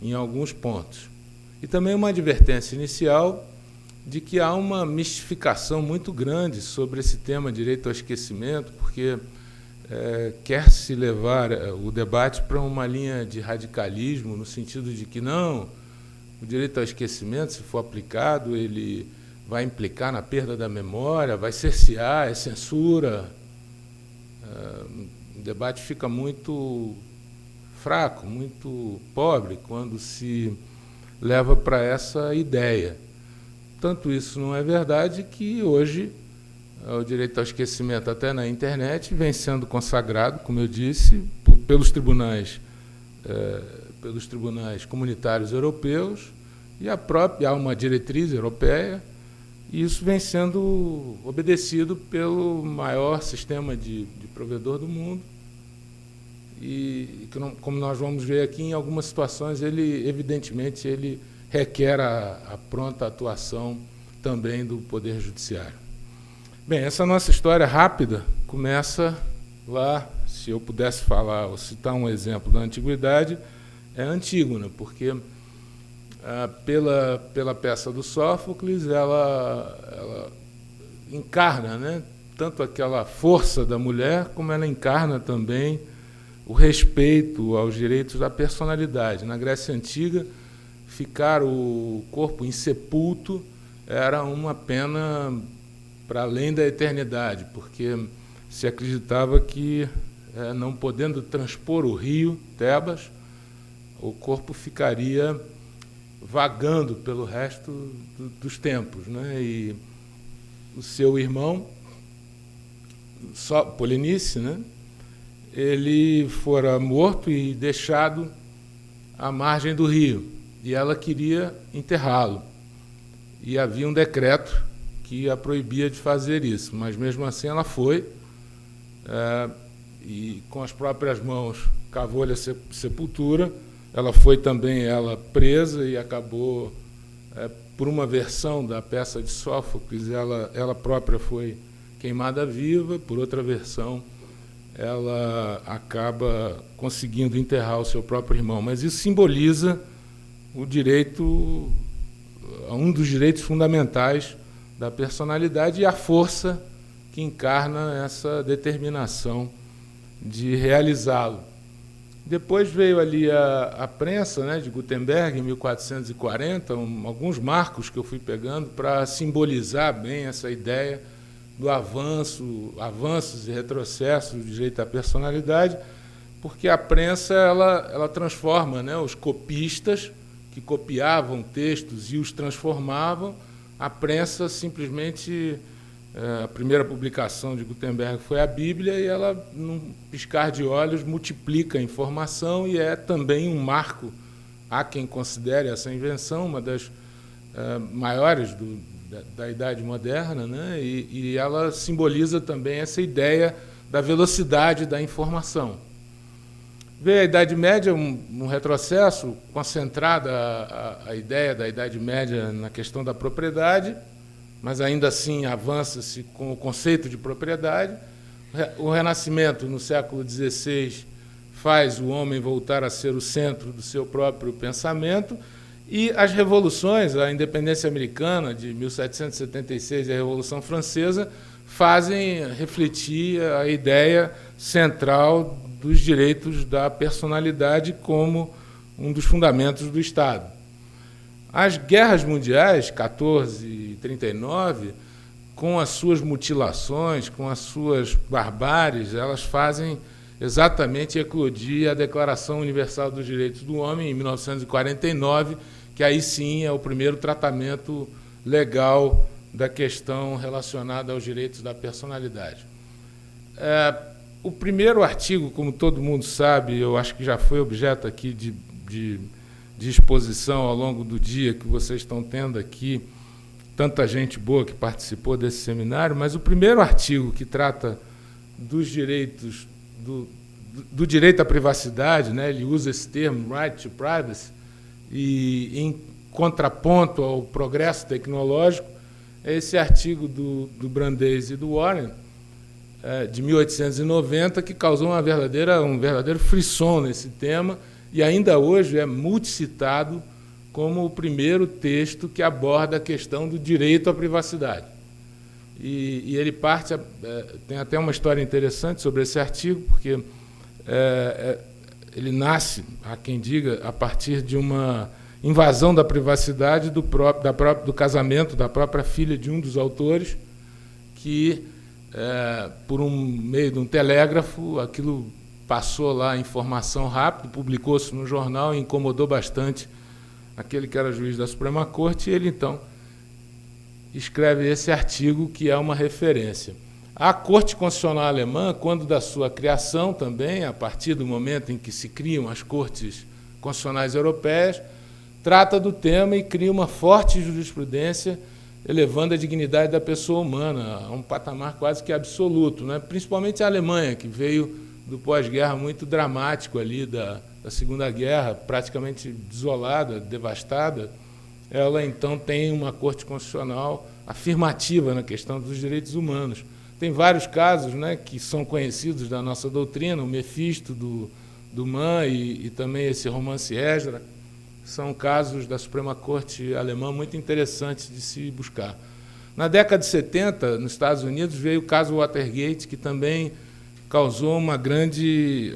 em alguns pontos. E também uma advertência inicial de que há uma mistificação muito grande sobre esse tema direito ao esquecimento, porque quer-se levar o debate para uma linha de radicalismo, no sentido de que não, o direito ao esquecimento, se for aplicado, ele vai implicar na perda da memória, vai cercear, é censura. O debate fica muito fraco, muito pobre, quando se leva para essa ideia. Tanto isso não é verdade que hoje o direito ao esquecimento, até na internet, vem sendo consagrado, como eu disse, pelos tribunais comunitários europeus, e há uma diretriz europeia, e isso vem sendo obedecido pelo maior sistema de provedor do mundo, e como nós vamos ver aqui, em algumas situações, evidentemente, ele requer a pronta atuação também do Poder Judiciário. Bem, essa nossa história rápida começa lá, se eu pudesse falar ou citar um exemplo da antiguidade, é Antígona, porque pela peça do Sófocles, ela encarna, né, tanto aquela força da mulher, como ela encarna também o respeito aos direitos da personalidade. Na Grécia Antiga, ficar o corpo insepulto era uma pena para além da eternidade, porque se acreditava que, não podendo transpor o rio Tebas, o corpo ficaria vagando pelo resto dos tempos, né? E o seu irmão, Polinice, né, ele fora morto e deixado à margem do rio, e ela queria enterrá-lo. E havia um decreto que a proibia de fazer isso, mas mesmo assim ela foi, e com as próprias mãos cavou-lhe a sepultura. Ela foi também presa e acabou, por uma versão da peça de Sófocles, ela própria foi queimada viva, por outra versão, ela acaba conseguindo enterrar o seu próprio irmão. Mas isso simboliza o direito, um dos direitos fundamentais da personalidade e a força que encarna essa determinação de realizá-lo. Depois veio ali a prensa, né, de Gutenberg, em 1440, alguns marcos que eu fui pegando para simbolizar bem essa ideia do avanços e retrocessos do direito à personalidade, porque a prensa ela transforma, né, os copistas que copiavam textos e os transformavam. A prensa simplesmente, a primeira publicação de Gutenberg foi a Bíblia, e ela, num piscar de olhos, multiplica a informação e é também um marco. Há quem considere essa invenção uma das maiores da Idade Moderna, né? E ela simboliza também essa ideia da velocidade da informação. Veio a Idade Média, um retrocesso, concentrada a ideia da Idade Média na questão da propriedade, mas ainda assim avança-se com o conceito de propriedade. O Renascimento, no século XVI, faz o homem voltar a ser o centro do seu próprio pensamento, e as revoluções, a independência americana de 1776 e a Revolução Francesa, fazem refletir a ideia central dos direitos da personalidade como um dos fundamentos do Estado. As guerras mundiais, 14 e 39, com as suas mutilações, com as suas barbáries, elas fazem exatamente eclodir a Declaração Universal dos Direitos do Homem, em 1949, que aí sim é o primeiro tratamento legal da questão relacionada aos direitos da personalidade. O primeiro artigo, como todo mundo sabe, eu acho que já foi objeto aqui de exposição ao longo do dia que vocês estão tendo aqui, tanta gente boa que participou desse seminário, mas o primeiro artigo que trata dos direitos, do direito à privacidade, né, ele usa esse termo, right to privacy, e em contraponto ao progresso tecnológico, é esse artigo do Brandeis e do Warren, de 1890, que causou um verdadeiro frisson nesse tema, e ainda hoje é multicitado como o primeiro texto que aborda a questão do direito à privacidade. E ele tem até uma história interessante sobre esse artigo, porque ele nasce, há quem diga, a partir de uma invasão da privacidade do casamento da própria filha de um dos autores, que, por meio de um telégrafo, aquilo passou lá a informação rápido, publicou-se no jornal e incomodou bastante aquele que era juiz da Suprema Corte, e ele, então, escreve esse artigo, que é uma referência. A Corte Constitucional Alemã, quando da sua criação também, a partir do momento em que se criam as Cortes Constitucionais Europeias, trata do tema e cria uma forte jurisprudência, elevando a dignidade da pessoa humana a um patamar quase que absoluto, né? Principalmente a Alemanha, que veio do pós-guerra muito dramático ali da Segunda Guerra, praticamente desolada, devastada. Ela, então, tem uma Corte Constitucional afirmativa na questão dos direitos humanos. Tem vários casos, né, que são conhecidos da nossa doutrina, o Mefisto, do Mann, e também esse romance Esdra, são casos da Suprema Corte alemã muito interessantes de se buscar. Na década de 70, nos Estados Unidos, veio o caso Watergate, que também causou uma grande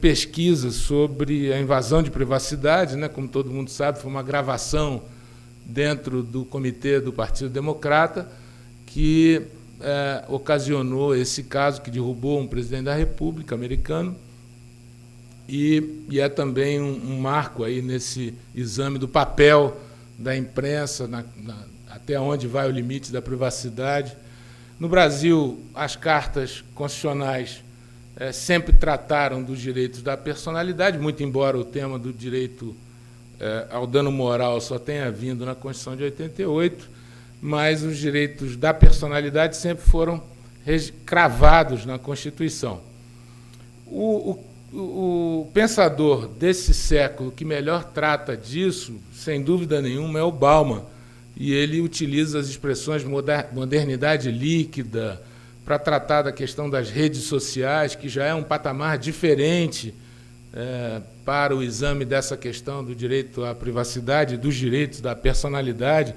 pesquisa sobre a invasão de privacidade, né? Como todo mundo sabe, foi uma gravação dentro do comitê do Partido Democrata que ocasionou esse caso que derrubou um presidente da República americano, e é também um marco aí nesse exame do papel da imprensa, até onde vai o limite da privacidade. No Brasil, as cartas constitucionais sempre trataram dos direitos da personalidade, muito embora o tema do direito ao dano moral só tenha vindo na Constituição de 88, mas os direitos da personalidade sempre foram cravados na Constituição. O pensador desse século que melhor trata disso, sem dúvida nenhuma, é o Bauman, e ele utiliza as expressões modernidade líquida para tratar da questão das redes sociais, que já é um patamar diferente para o exame dessa questão do direito à privacidade, dos direitos da personalidade.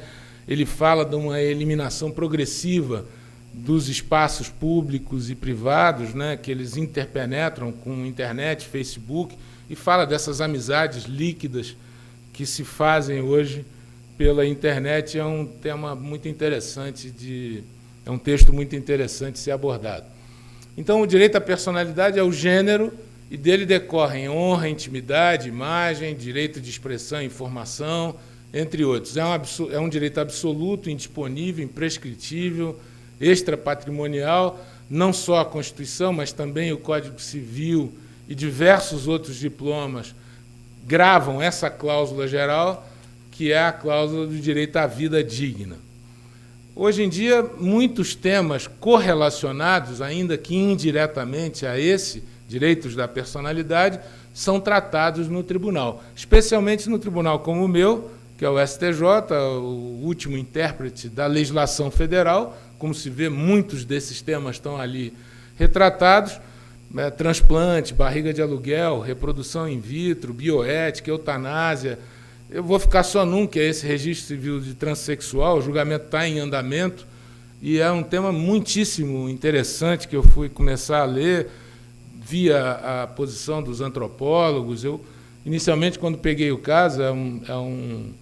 Ele fala de uma eliminação progressiva dos espaços públicos e privados, né, que eles interpenetram com internet, Facebook, e fala dessas amizades líquidas que se fazem hoje pela internet. É um tema muito interessante, é um texto muito interessante de ser abordado. Então, o direito à personalidade é o gênero, e dele decorrem honra, intimidade, imagem, direito de expressão e informação, entre outros. É um direito absoluto, indisponível, imprescritível, extrapatrimonial, não só a Constituição, mas também o Código Civil e diversos outros diplomas gravam essa cláusula geral, que é a cláusula do direito à vida digna. Hoje em dia, muitos temas correlacionados, ainda que indiretamente a esse, direitos da personalidade, são tratados no tribunal, especialmente no tribunal como o meu, que é o STJ, o último intérprete da legislação federal. Como se vê, muitos desses temas estão ali retratados: transplante, barriga de aluguel, reprodução in vitro, bioética, eutanásia. Eu vou ficar só num, que é esse registro civil de transexual. O julgamento está em andamento e é um tema muitíssimo interessante que eu fui começar a ler via a posição dos antropólogos. Eu, inicialmente, quando peguei o caso, é um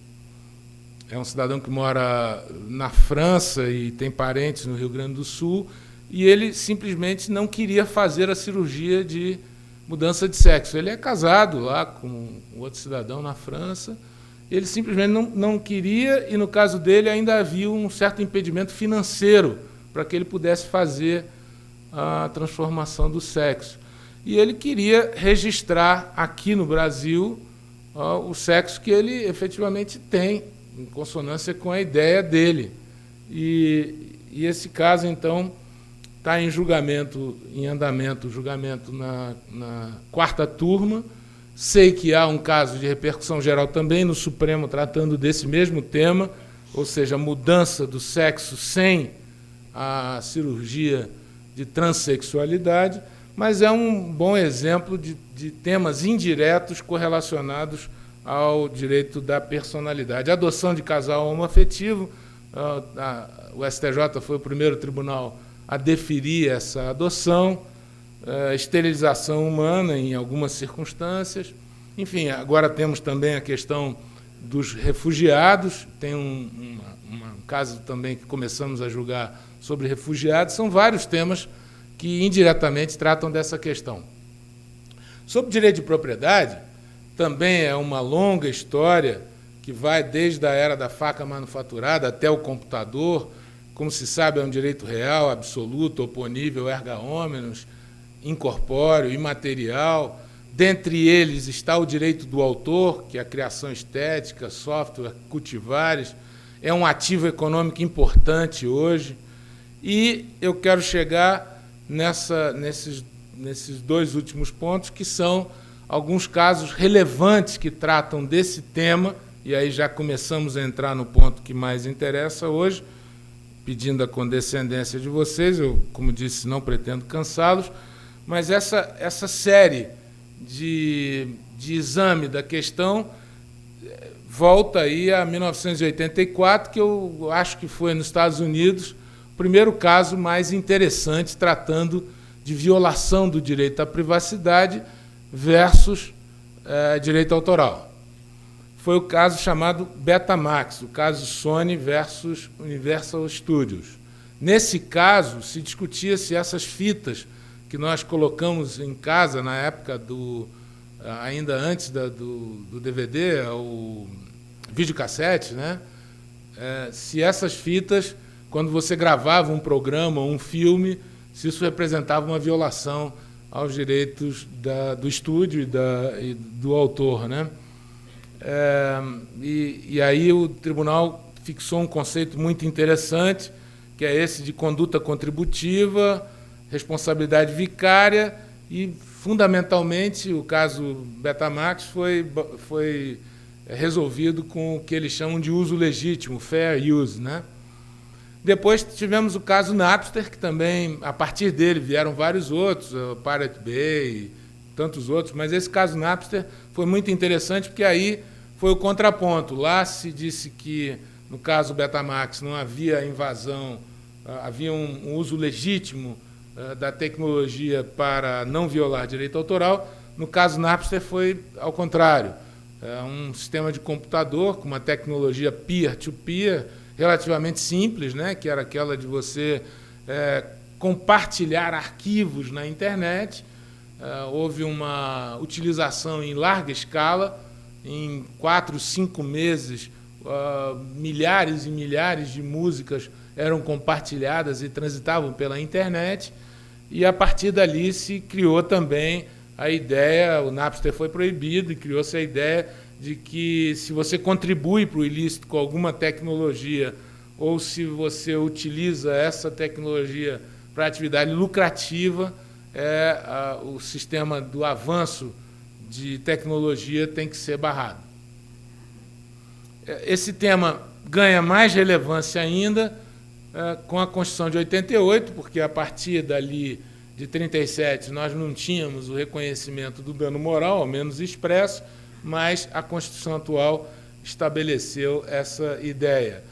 cidadão que mora na França e tem parentes no Rio Grande do Sul, e ele simplesmente não queria fazer a cirurgia de mudança de sexo. Ele é casado lá com outro cidadão na França, ele simplesmente não queria, e no caso dele ainda havia um certo impedimento financeiro para que ele pudesse fazer a transformação do sexo. E ele queria registrar aqui no Brasil o sexo que ele efetivamente tem, em consonância com a ideia dele. E esse caso, então, está em julgamento, em andamento, julgamento na 4ª turma. Sei que há um caso de repercussão geral também no Supremo tratando desse mesmo tema, ou seja, a mudança do sexo sem a cirurgia de transexualidade, mas é um bom exemplo de temas indiretos correlacionados ao direito da personalidade. A adoção de casal homoafetivo, o STJ foi o primeiro tribunal a deferir essa adoção, esterilização humana em algumas circunstâncias. Enfim, agora temos também a questão dos refugiados, tem um caso também que começamos a julgar sobre refugiados. São vários temas que indiretamente tratam dessa questão. Sobre direito de propriedade, também é uma longa história que vai desde a era da faca manufaturada até o computador. Como se sabe, é um direito real, absoluto, oponível, erga omnes, incorpóreo, imaterial. Dentre eles está o direito do autor, que é a criação estética, software, cultivares. É um ativo econômico importante hoje. E eu quero chegar nesses 2 últimos pontos, que são alguns casos relevantes que tratam desse tema, e aí já começamos a entrar no ponto que mais interessa hoje, pedindo a condescendência de vocês. Eu, como disse, não pretendo cansá-los, mas essa série de exame da questão volta aí a 1984, que eu acho que foi nos Estados Unidos o primeiro caso mais interessante tratando de violação do direito à privacidade versus direito autoral. Foi o caso chamado Betamax, o caso Sony versus Universal Studios. Nesse caso, se discutia se essas fitas que nós colocamos em casa na época ainda antes do DVD, o videocassete, né? Se essas fitas, quando você gravava um programa ou um filme, se isso representava uma violação aos direitos do estúdio e do autor, né? E aí o tribunal fixou um conceito muito interessante, que é esse de conduta contributiva, responsabilidade vicária e, fundamentalmente, o caso Betamax foi resolvido com o que eles chamam de uso legítimo, fair use, né? Depois tivemos o caso Napster, que também, a partir dele, vieram vários outros, o Pirate Bay e tantos outros, mas esse caso Napster foi muito interessante, porque aí foi o contraponto. Lá se disse que, no caso Betamax, não havia invasão havia um uso legítimo da tecnologia para não violar direito autoral. No caso Napster foi ao contrário. Um sistema de computador com uma tecnologia peer-to-peer relativamente simples, né, que era aquela de você compartilhar arquivos na internet. Houve uma utilização em larga escala. Em 4, 5 meses, milhares e milhares de músicas eram compartilhadas e transitavam pela internet, e a partir dali se criou também a ideia, o Napster foi proibido, e criou-se a ideia de que se você contribui para o ilícito com alguma tecnologia, ou se você utiliza essa tecnologia para atividade lucrativa, o sistema do avanço de tecnologia tem que ser barrado. Esse tema ganha mais relevância ainda com a Constituição de 88, porque a partir dali de 37 nós não tínhamos o reconhecimento do dano moral, ao menos expresso, mas a Constituição atual estabeleceu essa ideia.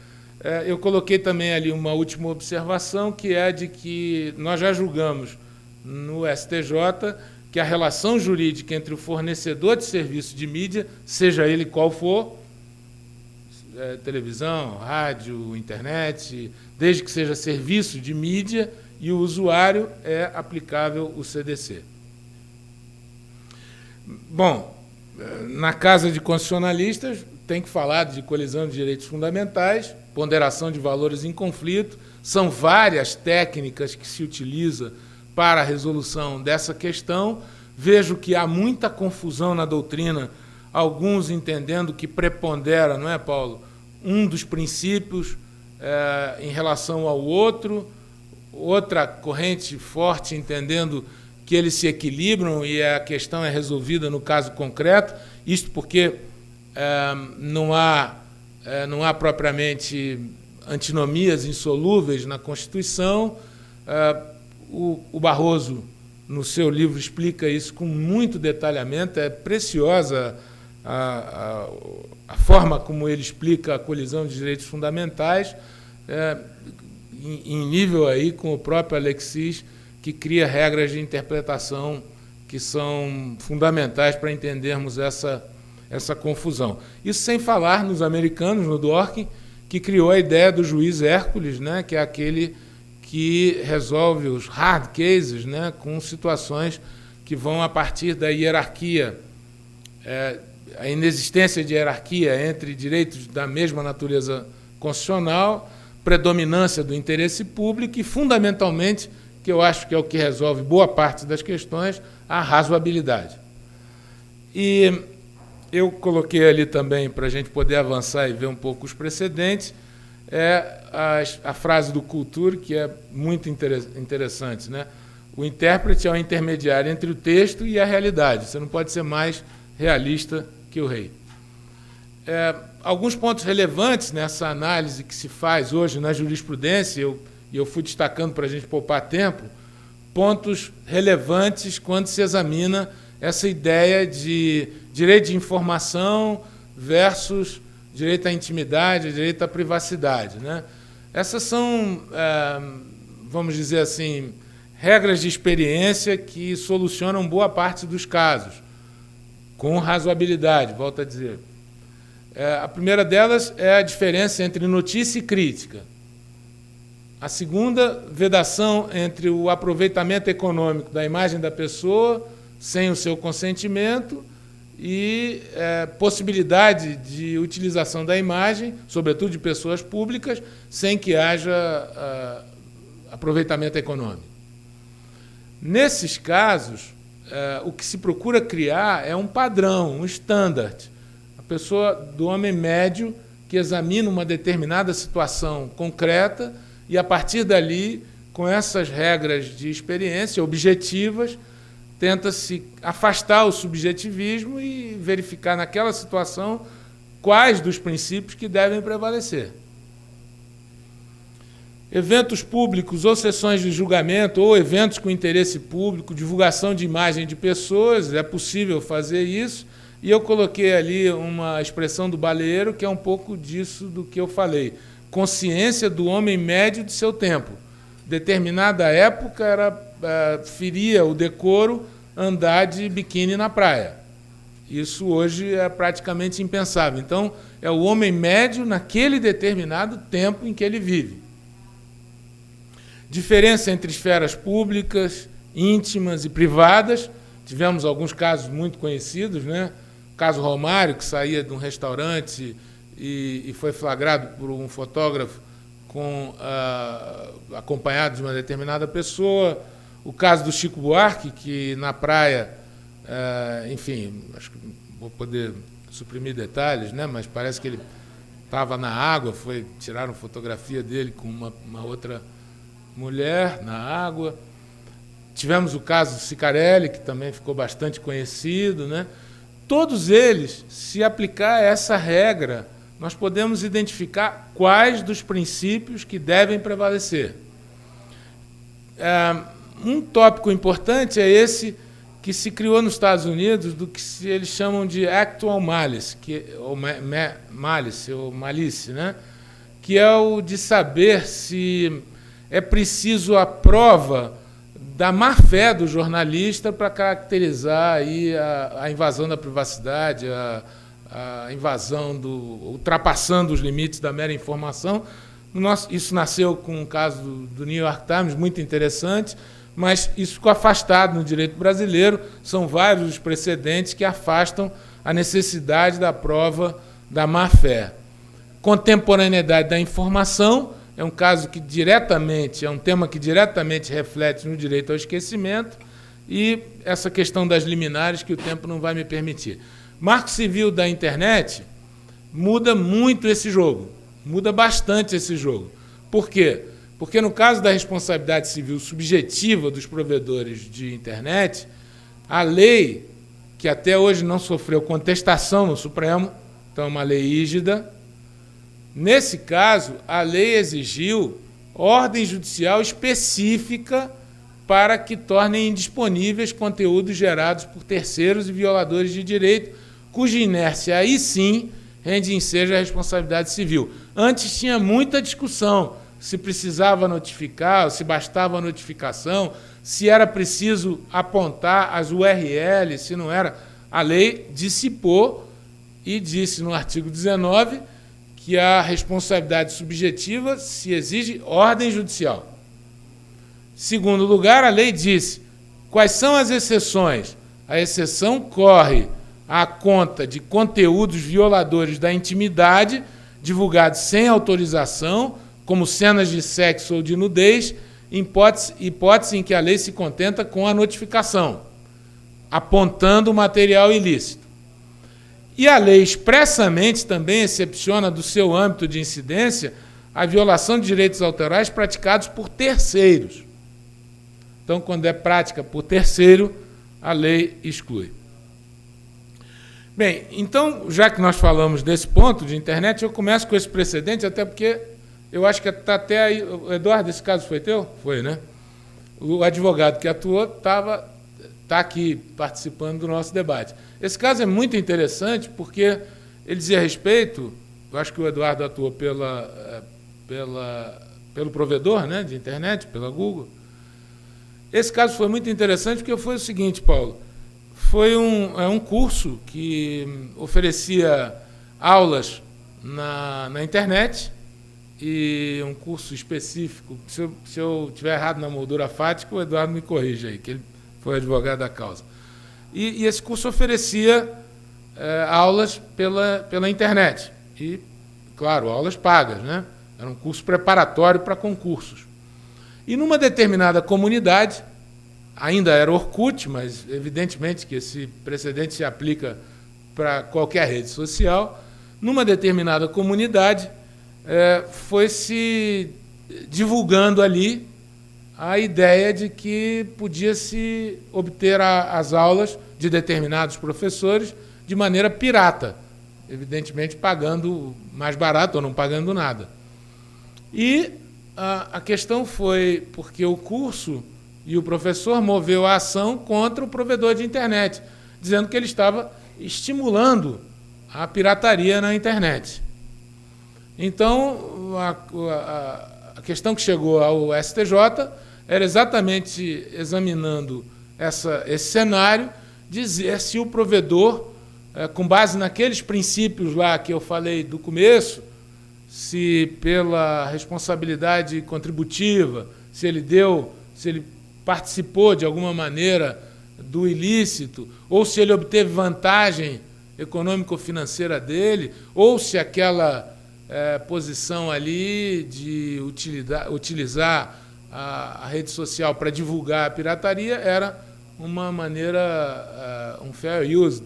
Eu coloquei também ali uma última observação, que é de que nós já julgamos no STJ que a relação jurídica entre o fornecedor de serviço de mídia, seja ele qual for, televisão, rádio, internet, desde que seja serviço de mídia, e o usuário, é aplicável o CDC. Bom, na Casa de Constitucionalistas tem que falar de colisão de direitos fundamentais, ponderação de valores em conflito, são várias técnicas que se utilizam para a resolução dessa questão. Vejo que há muita confusão na doutrina, alguns entendendo que prepondera, não é, Paulo, um dos princípios em relação ao outro, outra corrente forte entendendo que eles se equilibram e a questão é resolvida no caso concreto, isto porque não há propriamente antinomias insolúveis na Constituição. O Barroso, no seu livro, explica isso com muito detalhamento. É preciosa a forma como ele explica a colisão de direitos fundamentais, em nível aí com o próprio Alexis, que cria regras de interpretação que são fundamentais para entendermos essa confusão. Isso sem falar nos americanos, no Dworkin, que criou a ideia do juiz Hércules, né, que é aquele que resolve os hard cases, né, com situações que vão a partir da hierarquia, a inexistência de hierarquia entre direitos da mesma natureza constitucional, predominância do interesse público e, fundamentalmente, que eu acho que é o que resolve boa parte das questões, a razoabilidade. E eu coloquei ali também, para a gente poder avançar e ver um pouco os precedentes, a frase do Culture, que é muito interessante, né? O intérprete é o intermediário entre o texto e a realidade. Você não pode ser mais realista que o rei. Alguns pontos relevantes nessa análise que se faz hoje na jurisprudência, e eu fui destacando para a gente poupar tempo, pontos relevantes quando se examina essa ideia de direito de informação versus direito à intimidade, direito à privacidade, né? Essas são, vamos dizer assim, regras de experiência que solucionam boa parte dos casos, com razoabilidade, volto a dizer. A primeira delas é a diferença entre notícia e crítica. A segunda, vedação entre o aproveitamento econômico da imagem da pessoa sem o seu consentimento e possibilidade de utilização da imagem, sobretudo de pessoas públicas, sem que haja aproveitamento econômico. Nesses casos, o que se procura criar é um padrão, um standard. A pessoa do homem médio que examina uma determinada situação concreta e, a partir dali, com essas regras de experiência objetivas, tenta-se afastar o subjetivismo e verificar naquela situação quais dos princípios que devem prevalecer. Eventos públicos ou sessões de julgamento ou eventos com interesse público, divulgação de imagem de pessoas, é possível fazer isso, e eu coloquei ali uma expressão do Baleiro que é um pouco disso do que eu falei. consciência do homem médio de seu tempo. Determinada época feria o decoro andar de biquíni na praia. Isso hoje é praticamente impensável. Então, é o homem médio naquele determinado tempo em que ele vive. Diferença entre esferas públicas, íntimas e privadas. Tivemos alguns casos muito conhecidos, né? O caso Romário, que saía de um restaurante e foi flagrado por um fotógrafo acompanhado de uma determinada pessoa. O caso do Chico Buarque, que na praia, enfim, acho que vou poder suprimir detalhes, né? Mas parece que ele estava na água, tiraram fotografia dele com uma outra mulher na água. Tivemos o caso do Cicarelli, que também ficou bastante conhecido, né? Todos eles, se aplicar essa regra, nós podemos identificar quais dos princípios que devem prevalecer. Um tópico importante é esse que se criou nos Estados Unidos, do que eles chamam de actual malice, ou malícia, né? Que é o de saber se é preciso a prova da má-fé do jornalista para caracterizar aí a invasão da privacidade, a invasão ultrapassando os limites da mera informação. Isso nasceu com um caso do New York Times, muito interessante, mas isso ficou afastado no direito brasileiro. São vários os precedentes que afastam a necessidade da prova da má-fé. Contemporaneidade da informação é um caso que é um tema que diretamente reflete no direito ao esquecimento, e essa questão das liminares que o tempo não vai me permitir. Marco Civil da internet muda muito esse jogo, muda bastante esse jogo. Por quê? Porque no caso da responsabilidade civil subjetiva dos provedores de internet, a lei, que até hoje não sofreu contestação no Supremo, então é uma lei rígida. Nesse caso, a lei exigiu ordem judicial específica para que tornem indisponíveis conteúdos gerados por terceiros e violadores de direito, cuja inércia aí sim rende ensejo à responsabilidade civil. Antes tinha muita discussão se precisava notificar, se bastava a notificação, se era preciso apontar as URLs, se não era. A lei dissipou e disse no artigo 19 que a responsabilidade subjetiva se exige ordem judicial. Segundo lugar, a lei disse quais são as exceções. A exceção corre à conta de conteúdos violadores da intimidade, divulgados sem autorização, como cenas de sexo ou de nudez, hipótese em que a lei se contenta com a notificação, apontando o material ilícito. E a lei expressamente também excepciona do seu âmbito de incidência a violação de direitos autorais praticados por terceiros. Então, quando é prática por terceiro, a lei exclui. Bem, então, já que nós falamos desse ponto de internet, eu começo com esse precedente, até porque eu acho que está até aí... Eduardo, esse caso foi teu? Foi, né? O advogado que atuou está aqui participando do nosso debate. Esse caso é muito interessante porque ele dizia respeito, eu acho que o Eduardo atuou pelo provedor, né, de internet, pela Google. Esse caso foi muito interessante porque foi o seguinte, Paulo, foi um curso que oferecia aulas na internet, e um curso específico. Se eu estiver errado na moldura fática, o Eduardo me corrige aí, que ele foi advogado da causa. E esse curso oferecia aulas pela internet. E, claro, aulas pagas, né? Era um curso preparatório para concursos. E numa determinada comunidade, ainda era Orkut, mas evidentemente que esse precedente se aplica para qualquer rede social, numa determinada comunidade, foi se divulgando ali a ideia de que podia-se obter as aulas de determinados professores de maneira pirata, evidentemente pagando mais barato ou não pagando nada. E a questão foi porque o curso e o professor moveu a ação contra o provedor de internet, dizendo que ele estava estimulando a pirataria na internet. Então, a questão que chegou ao STJ era exatamente examinando esse cenário, dizer se o provedor, com base naqueles princípios lá que eu falei do começo, se pela responsabilidade contributiva, se ele participou de alguma maneira do ilícito, ou se ele obteve vantagem econômico-financeira dele, ou se aquela posição ali de utilizar a rede social para divulgar a pirataria era uma maneira, um fair use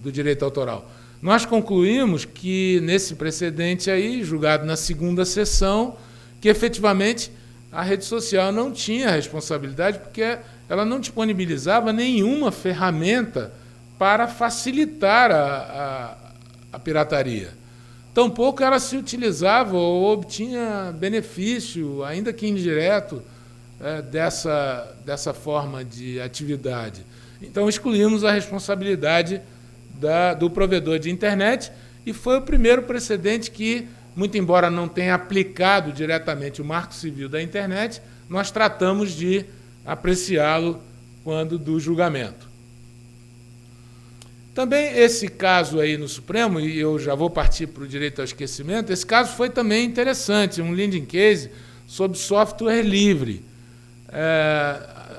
do direito autoral. Nós concluímos que, nesse precedente aí, julgado na segunda sessão, que efetivamente a rede social não tinha responsabilidade, porque ela não disponibilizava nenhuma ferramenta para facilitar a pirataria. Tampouco ela se utilizava ou obtinha benefício, ainda que indireto, dessa forma de atividade. Então, excluímos a responsabilidade do provedor de internet, e foi o primeiro precedente que, muito embora não tenha aplicado diretamente o Marco Civil da internet, nós tratamos de apreciá-lo quando do julgamento. Também esse caso aí no Supremo, e eu já vou partir para o direito ao esquecimento, esse caso foi também interessante, um leading case sobre software livre.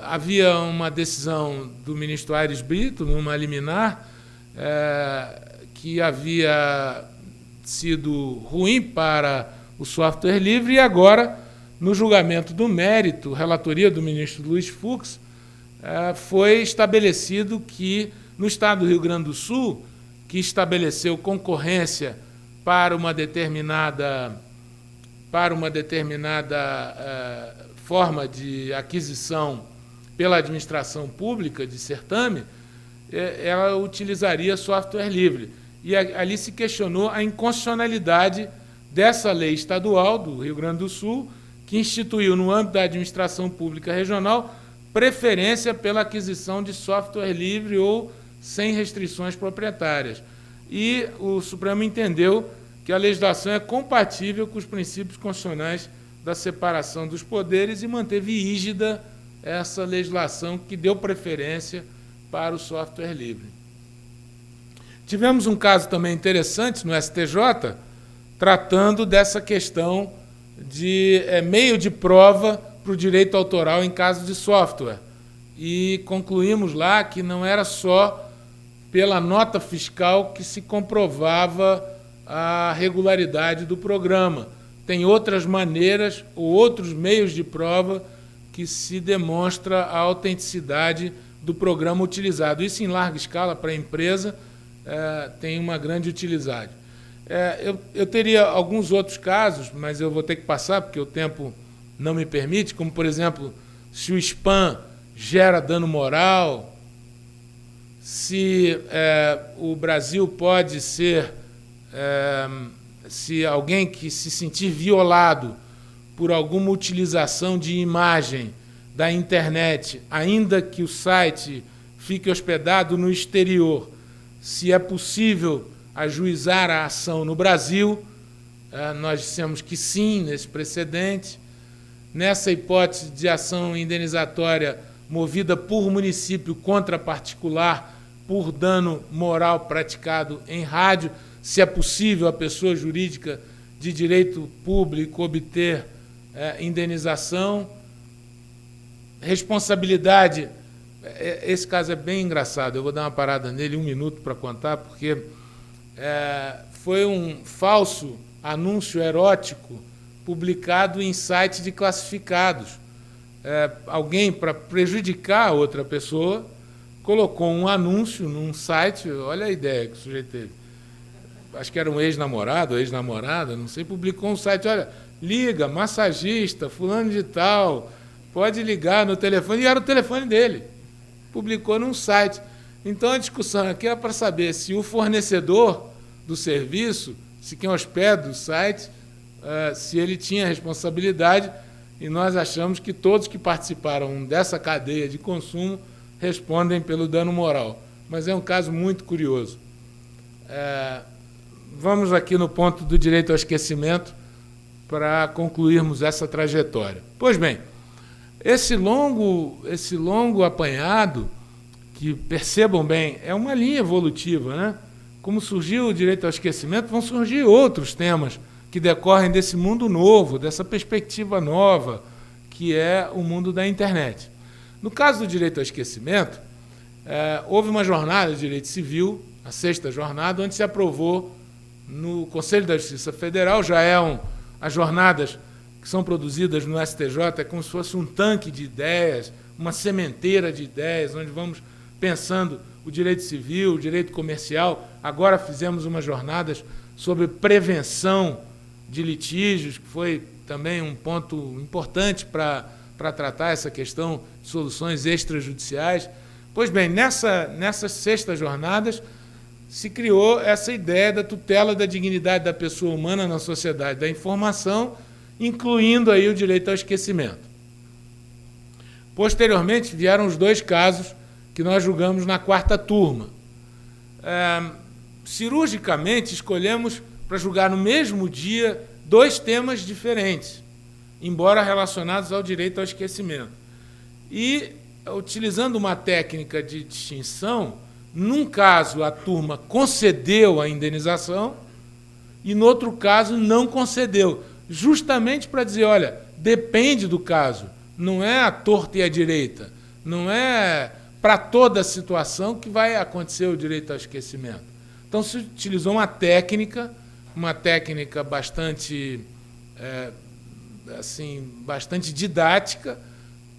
Havia uma decisão do ministro Aires Brito, numa liminar, que havia sido ruim para o software livre, e agora, no julgamento do mérito, relatoria do ministro Luiz Fux, foi estabelecido que, no Estado do Rio Grande do Sul, que estabeleceu concorrência para uma determinada forma de aquisição pela administração pública de certame, ela utilizaria software livre. E ali se questionou a inconstitucionalidade dessa lei estadual do Rio Grande do Sul, que instituiu, no âmbito da administração pública regional, preferência pela aquisição de software livre ou sem restrições proprietárias. E o Supremo entendeu que a legislação é compatível com os princípios constitucionais da separação dos poderes e manteve rígida essa legislação que deu preferência para o software livre. Tivemos um caso também interessante no STJ, tratando dessa questão de meio de prova para o direito autoral em caso de software. E concluímos lá que não era só pela nota fiscal que se comprovava a regularidade do programa. Tem outras maneiras ou outros meios de prova que se demonstra a autenticidade do programa utilizado. Isso em larga escala para a empresa tem uma grande utilidade. Eu teria alguns outros casos, mas eu vou ter que passar porque o tempo não me permite, como, por exemplo, se o spam gera dano moral, se o Brasil pode ser, se alguém que se sentir violado por alguma utilização de imagem da internet, ainda que o site fique hospedado no exterior, se é possível ajuizar a ação no Brasil. Nós dissemos que sim, nesse precedente. Nessa hipótese de ação indenizatória movida por município contra particular por dano moral praticado em rádio, se é possível a pessoa jurídica de direito público obter indenização. Responsabilidade, esse caso é bem engraçado, eu vou dar uma parada nele, 1 minuto para contar, porque foi um falso anúncio erótico publicado em site de classificados. Alguém, para prejudicar a outra pessoa, colocou um anúncio num site, olha a ideia que o sujeito teve, acho que era um ex-namorado ou ex-namorada, não sei, publicou um site, olha, liga, massagista, fulano de tal, pode ligar no telefone, e era o telefone dele, publicou num site. Então, a discussão aqui era para saber se o fornecedor do serviço, se quem hospeda o site, se ele tinha responsabilidade, e nós achamos que todos que participaram dessa cadeia de consumo respondem pelo dano moral. Mas é um caso muito curioso. Vamos aqui no ponto do direito ao esquecimento, para concluirmos essa trajetória. Pois bem, esse longo apanhado, que, percebam bem, é uma linha evolutiva, né? Como surgiu o direito ao esquecimento, vão surgir outros temas que decorrem desse mundo novo, dessa perspectiva nova, que é o mundo da internet. No caso do direito ao esquecimento, houve uma jornada de direito civil, a 6ª jornada, onde se aprovou no Conselho da Justiça Federal. Já as jornadas que são produzidas no STJ, é como se fosse um tanque de ideias, uma sementeira de ideias, onde vamos pensando o direito civil, o direito comercial. Agora fizemos umas jornadas sobre prevenção de litígios, que foi também um ponto importante para tratar essa questão de soluções extrajudiciais. Pois bem, nessas 6ª jornadas se criou essa ideia da tutela da dignidade da pessoa humana na sociedade da informação, incluindo aí o direito ao esquecimento. Posteriormente, vieram os 2 casos que nós julgamos na 4ª turma. Cirurgicamente, escolhemos para julgar no mesmo dia 2 temas diferentes, embora relacionados ao direito ao esquecimento. E, utilizando uma técnica de distinção, num caso a turma concedeu a indenização e, no outro caso, não concedeu, justamente para dizer, olha, depende do caso, não é a torta e a direita, não é para toda a situação que vai acontecer o direito ao esquecimento. Então, se utilizou uma técnica bastante, bastante didática,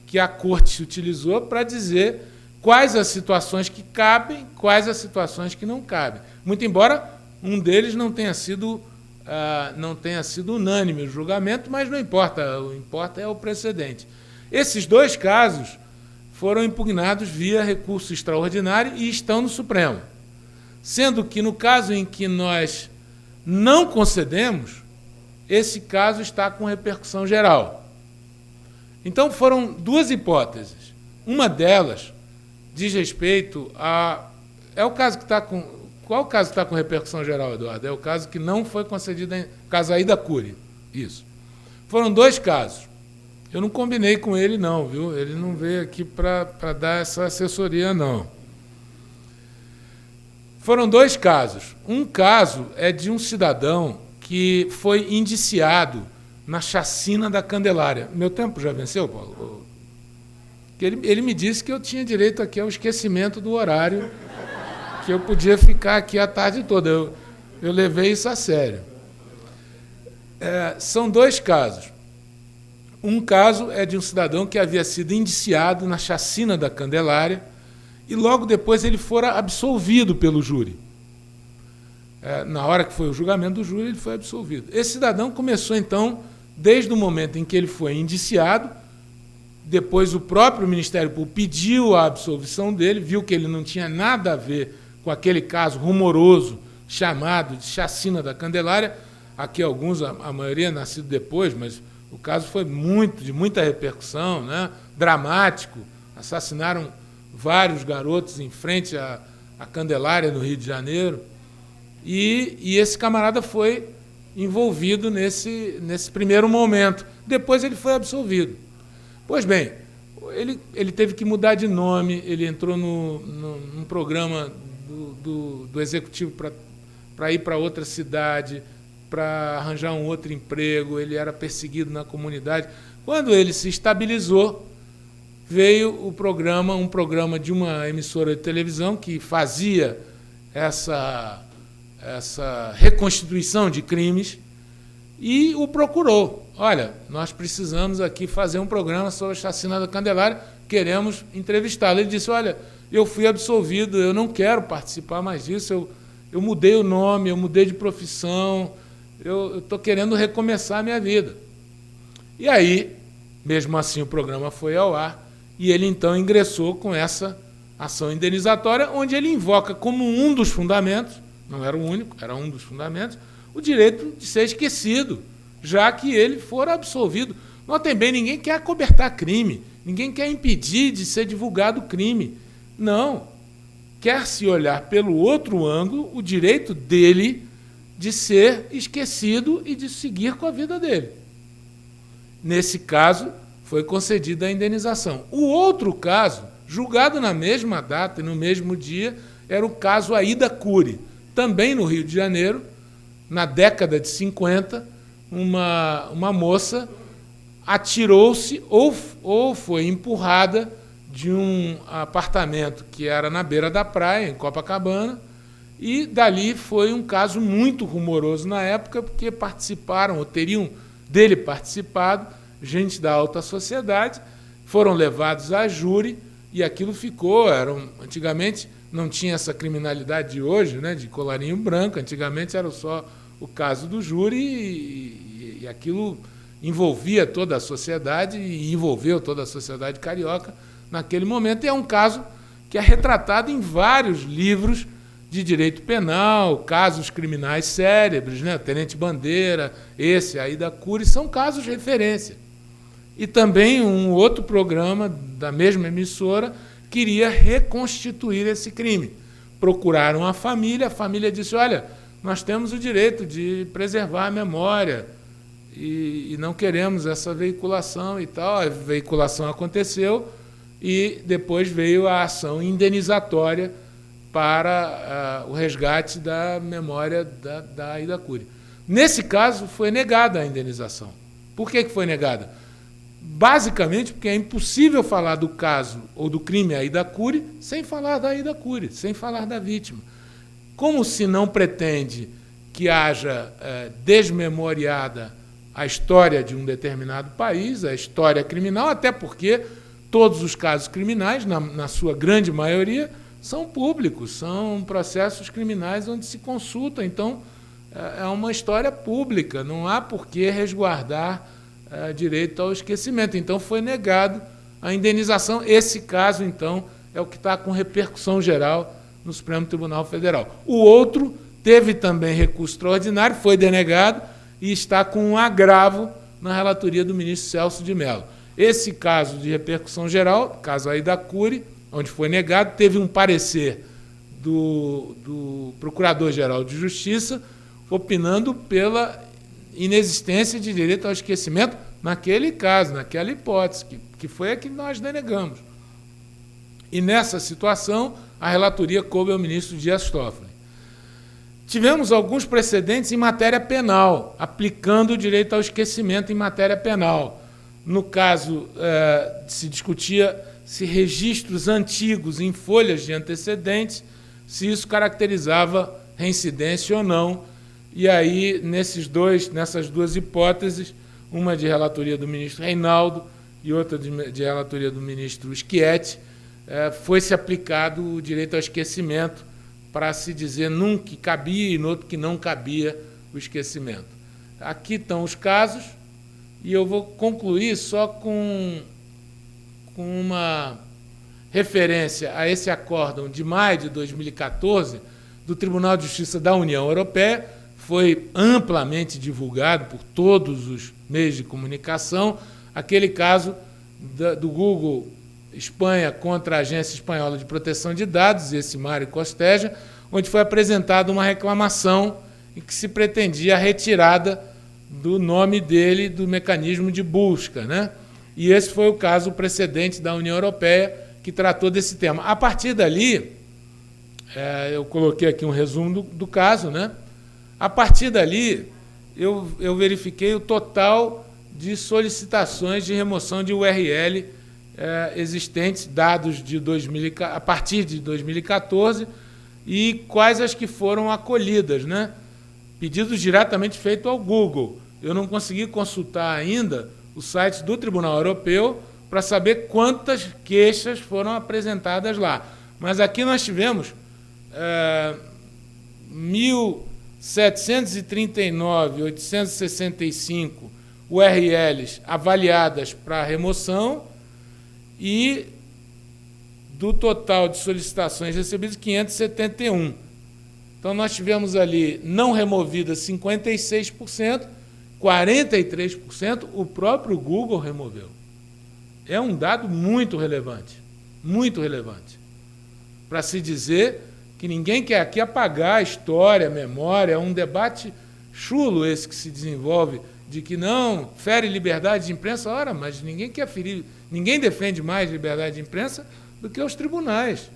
que a Corte se utilizou para dizer quais as situações que cabem, quais as situações que não cabem. Muito embora um deles não tenha sido unânime o julgamento, mas não importa, o que importa é o precedente. Esses 2 casos foram impugnados via recurso extraordinário e estão no Supremo. Sendo que, no caso em que nós não concedemos, esse caso está com repercussão geral. Então, foram 2 hipóteses. Uma delas diz respeito a... Qual o caso que está com repercussão geral, Eduardo? É o caso que não foi concedido, o caso aí da Cury. Isso. Foram 2 casos. Eu não combinei com ele, não, viu? Ele não veio aqui para dar essa assessoria, não. Foram 2 casos. Um caso é de um cidadão que foi indiciado na chacina da Candelária. Meu tempo já venceu, Paulo? Ele me disse que eu tinha direito aqui ao esquecimento do horário, que eu podia ficar aqui a tarde toda. Eu levei isso a sério. São 2 casos. Um caso é de um cidadão que havia sido indiciado na chacina da Candelária e logo depois ele fora absolvido pelo júri. Na hora que foi o julgamento do júri, ele foi absolvido. Esse cidadão começou, então, desde o momento em que ele foi indiciado, depois o próprio Ministério Público pediu a absolvição dele, viu que ele não tinha nada a ver com aquele caso rumoroso chamado de chacina da Candelária. Aqui alguns, a maioria nascido depois, mas o caso foi de muita repercussão, né? Dramático. Assassinaram vários garotos em frente à Candelária, no Rio de Janeiro. E esse camarada foi envolvido nesse primeiro momento. Depois ele foi absolvido. Pois bem, ele teve que mudar de nome, ele entrou num programa do Executivo para ir para outra cidade, para arranjar um outro emprego, ele era perseguido na comunidade. Quando ele se estabilizou, veio um programa de uma emissora de televisão que fazia essa reconstituição de crimes e o procurou. Olha, nós precisamos aqui fazer um programa sobre a chacina da Candelária, queremos entrevistá-lo. Ele disse, olha, eu fui absolvido, eu não quero participar mais disso, eu mudei o nome, eu mudei de profissão, eu estou querendo recomeçar a minha vida. E aí, mesmo assim, o programa foi ao ar e ele, então, ingressou com essa ação indenizatória, onde ele invoca como um dos fundamentos, não era o único, era um dos fundamentos, o direito de ser esquecido, já que ele for absolvido. Notem bem, ninguém quer acobertar crime, ninguém quer impedir de ser divulgado o crime. Não. Quer-se olhar pelo outro ângulo o direito dele de ser esquecido e de seguir com a vida dele. nesse caso, foi concedida a indenização. O outro caso, julgado na mesma data e no mesmo dia, era o caso Aida Cury, também no Rio de Janeiro, na década de 50, uma moça atirou-se ou foi empurrada de um apartamento que era na beira da praia, em Copacabana, e dali foi um caso muito rumoroso na época, porque participaram, ou teriam dele participado, gente da alta sociedade, foram levados a júri, e aquilo ficou, antigamente não tinha essa criminalidade de hoje, né, de colarinho branco, antigamente era só o caso do júri, e aquilo envolvia toda a sociedade, e envolveu toda a sociedade carioca naquele momento, e é um caso que é retratado em vários livros de direito penal, casos criminais célebres, né? Tenente Bandeira, esse aí da Cury, são casos de referência. E também um outro programa da mesma emissora queria reconstituir esse crime. Procuraram a família disse, olha, nós temos o direito de preservar a memória e não queremos essa veiculação e tal. A veiculação aconteceu e depois veio a ação indenizatória para o resgate da memória da Aida Cury. Nesse caso, foi negada a indenização. Por que foi negada? Basicamente porque é impossível falar do caso ou do crime Aida Cury sem falar da Aida Cury, sem falar da vítima. Como se não pretende que haja desmemoriada a história de um determinado país, a história criminal, até porque todos os casos criminais, na sua grande maioria, são públicos, são processos criminais onde se consulta. Então, é uma história pública, não há por que resguardar direito ao esquecimento. Então, foi negado a indenização. Esse caso, então, é o que está com repercussão geral no Supremo Tribunal Federal. O outro teve também recurso extraordinário, foi denegado e está com um agravo na relatoria do ministro Celso de Mello. Esse caso de repercussão geral, caso Aida Cury, onde foi negado, teve um parecer do Procurador-Geral de Justiça opinando pela inexistência de direito ao esquecimento naquele caso, naquela hipótese, que foi a que nós denegamos. E, nessa situação, a relatoria coube ao ministro Dias Toffoli. Tivemos alguns precedentes em matéria penal, aplicando o direito ao esquecimento em matéria penal. No caso, se discutia se registros antigos em folhas de antecedentes, se isso caracterizava reincidência ou não. E aí, nessas duas hipóteses, uma de relatoria do ministro Reinaldo e outra de relatoria do ministro Schietti, foi-se aplicado o direito ao esquecimento para se dizer num que cabia e no outro que não cabia o esquecimento. Aqui estão os casos, e eu vou concluir só com uma referência a esse acórdão de maio de 2014 do Tribunal de Justiça da União Europeia, foi amplamente divulgado por todos os meios de comunicação, aquele caso do Google Espanha contra a Agência Espanhola de Proteção de Dados, esse Mário Costeja, onde foi apresentada uma reclamação em que se pretendia a retirada do nome dele do mecanismo de busca, né? E esse foi o caso precedente da União Europeia que tratou desse tema. A partir dali, eu coloquei aqui um resumo do caso, né? A partir dali, eu verifiquei o total de solicitações de remoção de URL existentes, dados a partir de 2014, e quais as que foram acolhidas, né? Pedidos diretamente feitos ao Google. Eu não consegui consultar ainda o site do Tribunal Europeu para saber quantas queixas foram apresentadas lá. Mas aqui nós tivemos 1.739.865 URLs avaliadas para remoção e, do total de solicitações recebidas, 571. Então, nós tivemos ali não removidas 56%, 43% o próprio Google removeu. É um dado muito relevante, para se dizer que ninguém quer aqui apagar a história, a memória. É um debate chulo esse que se desenvolve de que não, fere liberdade de imprensa. Ora, mas ninguém quer ferir, ninguém defende mais liberdade de imprensa do que os tribunais.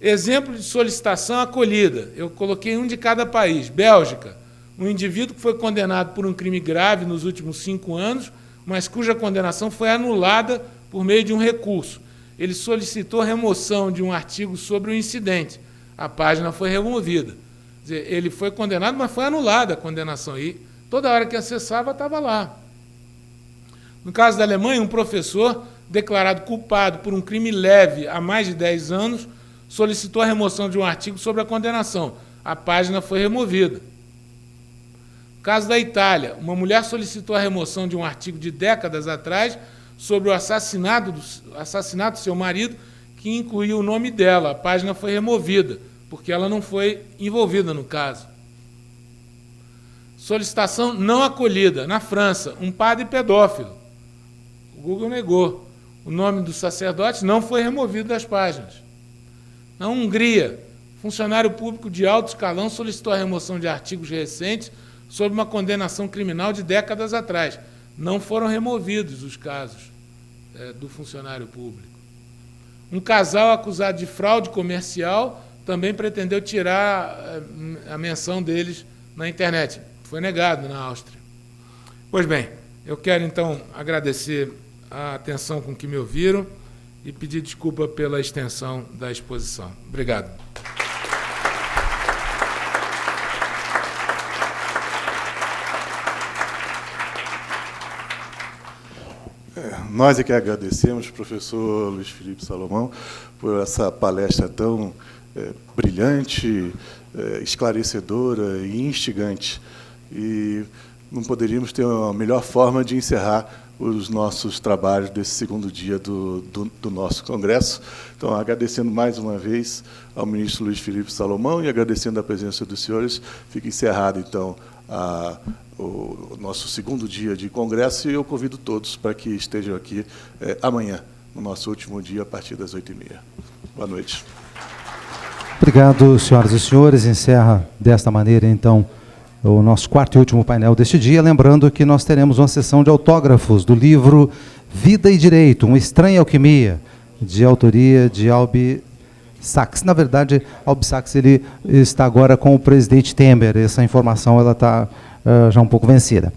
Exemplo de solicitação acolhida. Eu coloquei um de cada país. Bélgica, um indivíduo que foi condenado por um crime grave nos últimos 5 anos, mas cuja condenação foi anulada por meio de um recurso. Ele solicitou remoção de um artigo sobre o incidente. A página foi removida. Quer dizer, ele foi condenado, mas foi anulada a condenação. E toda hora que acessava, estava lá. No caso da Alemanha, um professor declarado culpado por um crime leve há mais de 10 anos solicitou a remoção de um artigo sobre a condenação. A página foi removida. No caso da Itália, uma mulher solicitou a remoção de um artigo de décadas atrás sobre o assassinato do seu marido, que incluía o nome dela. A página foi removida, porque ela não foi envolvida no caso. Solicitação não acolhida. Na França, um padre pedófilo. O Google negou. O nome do sacerdote não foi removido das páginas. Na Hungria, funcionário público de alto escalão solicitou a remoção de artigos recentes sobre uma condenação criminal de décadas atrás. Não foram removidos os casos do funcionário público. Um casal acusado de fraude comercial também pretendeu tirar a menção deles na internet. Foi negado na Áustria. Pois bem, eu quero, então, agradecer a atenção com que me ouviram e pedir desculpa pela extensão da exposição. Obrigado. Nós é que agradecemos, professor Luiz Felipe Salomão, por essa palestra tão brilhante, esclarecedora e instigante. E não poderíamos ter uma melhor forma de encerrar os nossos trabalhos desse segundo dia do nosso congresso. Então, agradecendo mais uma vez ao ministro Luiz Felipe Salomão e agradecendo a presença dos senhores, fica encerrado, então, o nosso segundo dia de congresso, e eu convido todos para que estejam aqui amanhã, no nosso último dia, a partir das 8h30. Boa noite. Obrigado, senhoras e senhores. Encerra desta maneira, então, o nosso quarto e último painel deste dia, lembrando que nós teremos uma sessão de autógrafos do livro Vida e Direito, uma estranha alquimia, de autoria de Albi Sachs. Na verdade, Albi Sachs ele está agora com o presidente Temer. Essa informação ela está já um pouco vencida.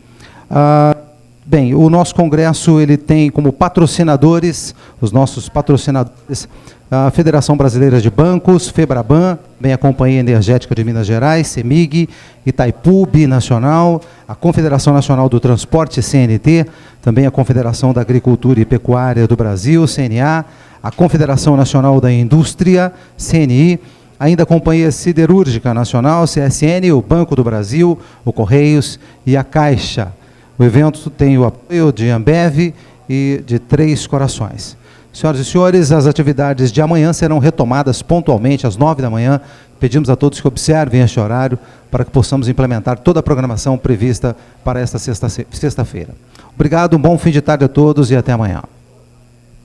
Bem, o nosso congresso ele tem como patrocinadores, os nossos patrocinadores, a Federação Brasileira de Bancos, FEBRABAN, bem a Companhia Energética de Minas Gerais, CEMIG, Itaipu, Binacional, a Confederação Nacional do Transporte, CNT, também a Confederação da Agricultura e Pecuária do Brasil, CNA, a Confederação Nacional da Indústria, CNI, ainda a Companhia Siderúrgica Nacional, CSN, o Banco do Brasil, o Correios e a Caixa. O evento tem o apoio de Ambev e de Três Corações. Senhoras e senhores, as atividades de amanhã serão retomadas pontualmente às 9 da manhã. Pedimos a todos que observem este horário para que possamos implementar toda a programação prevista para esta sexta-feira. Obrigado, um bom fim de tarde a todos e até amanhã.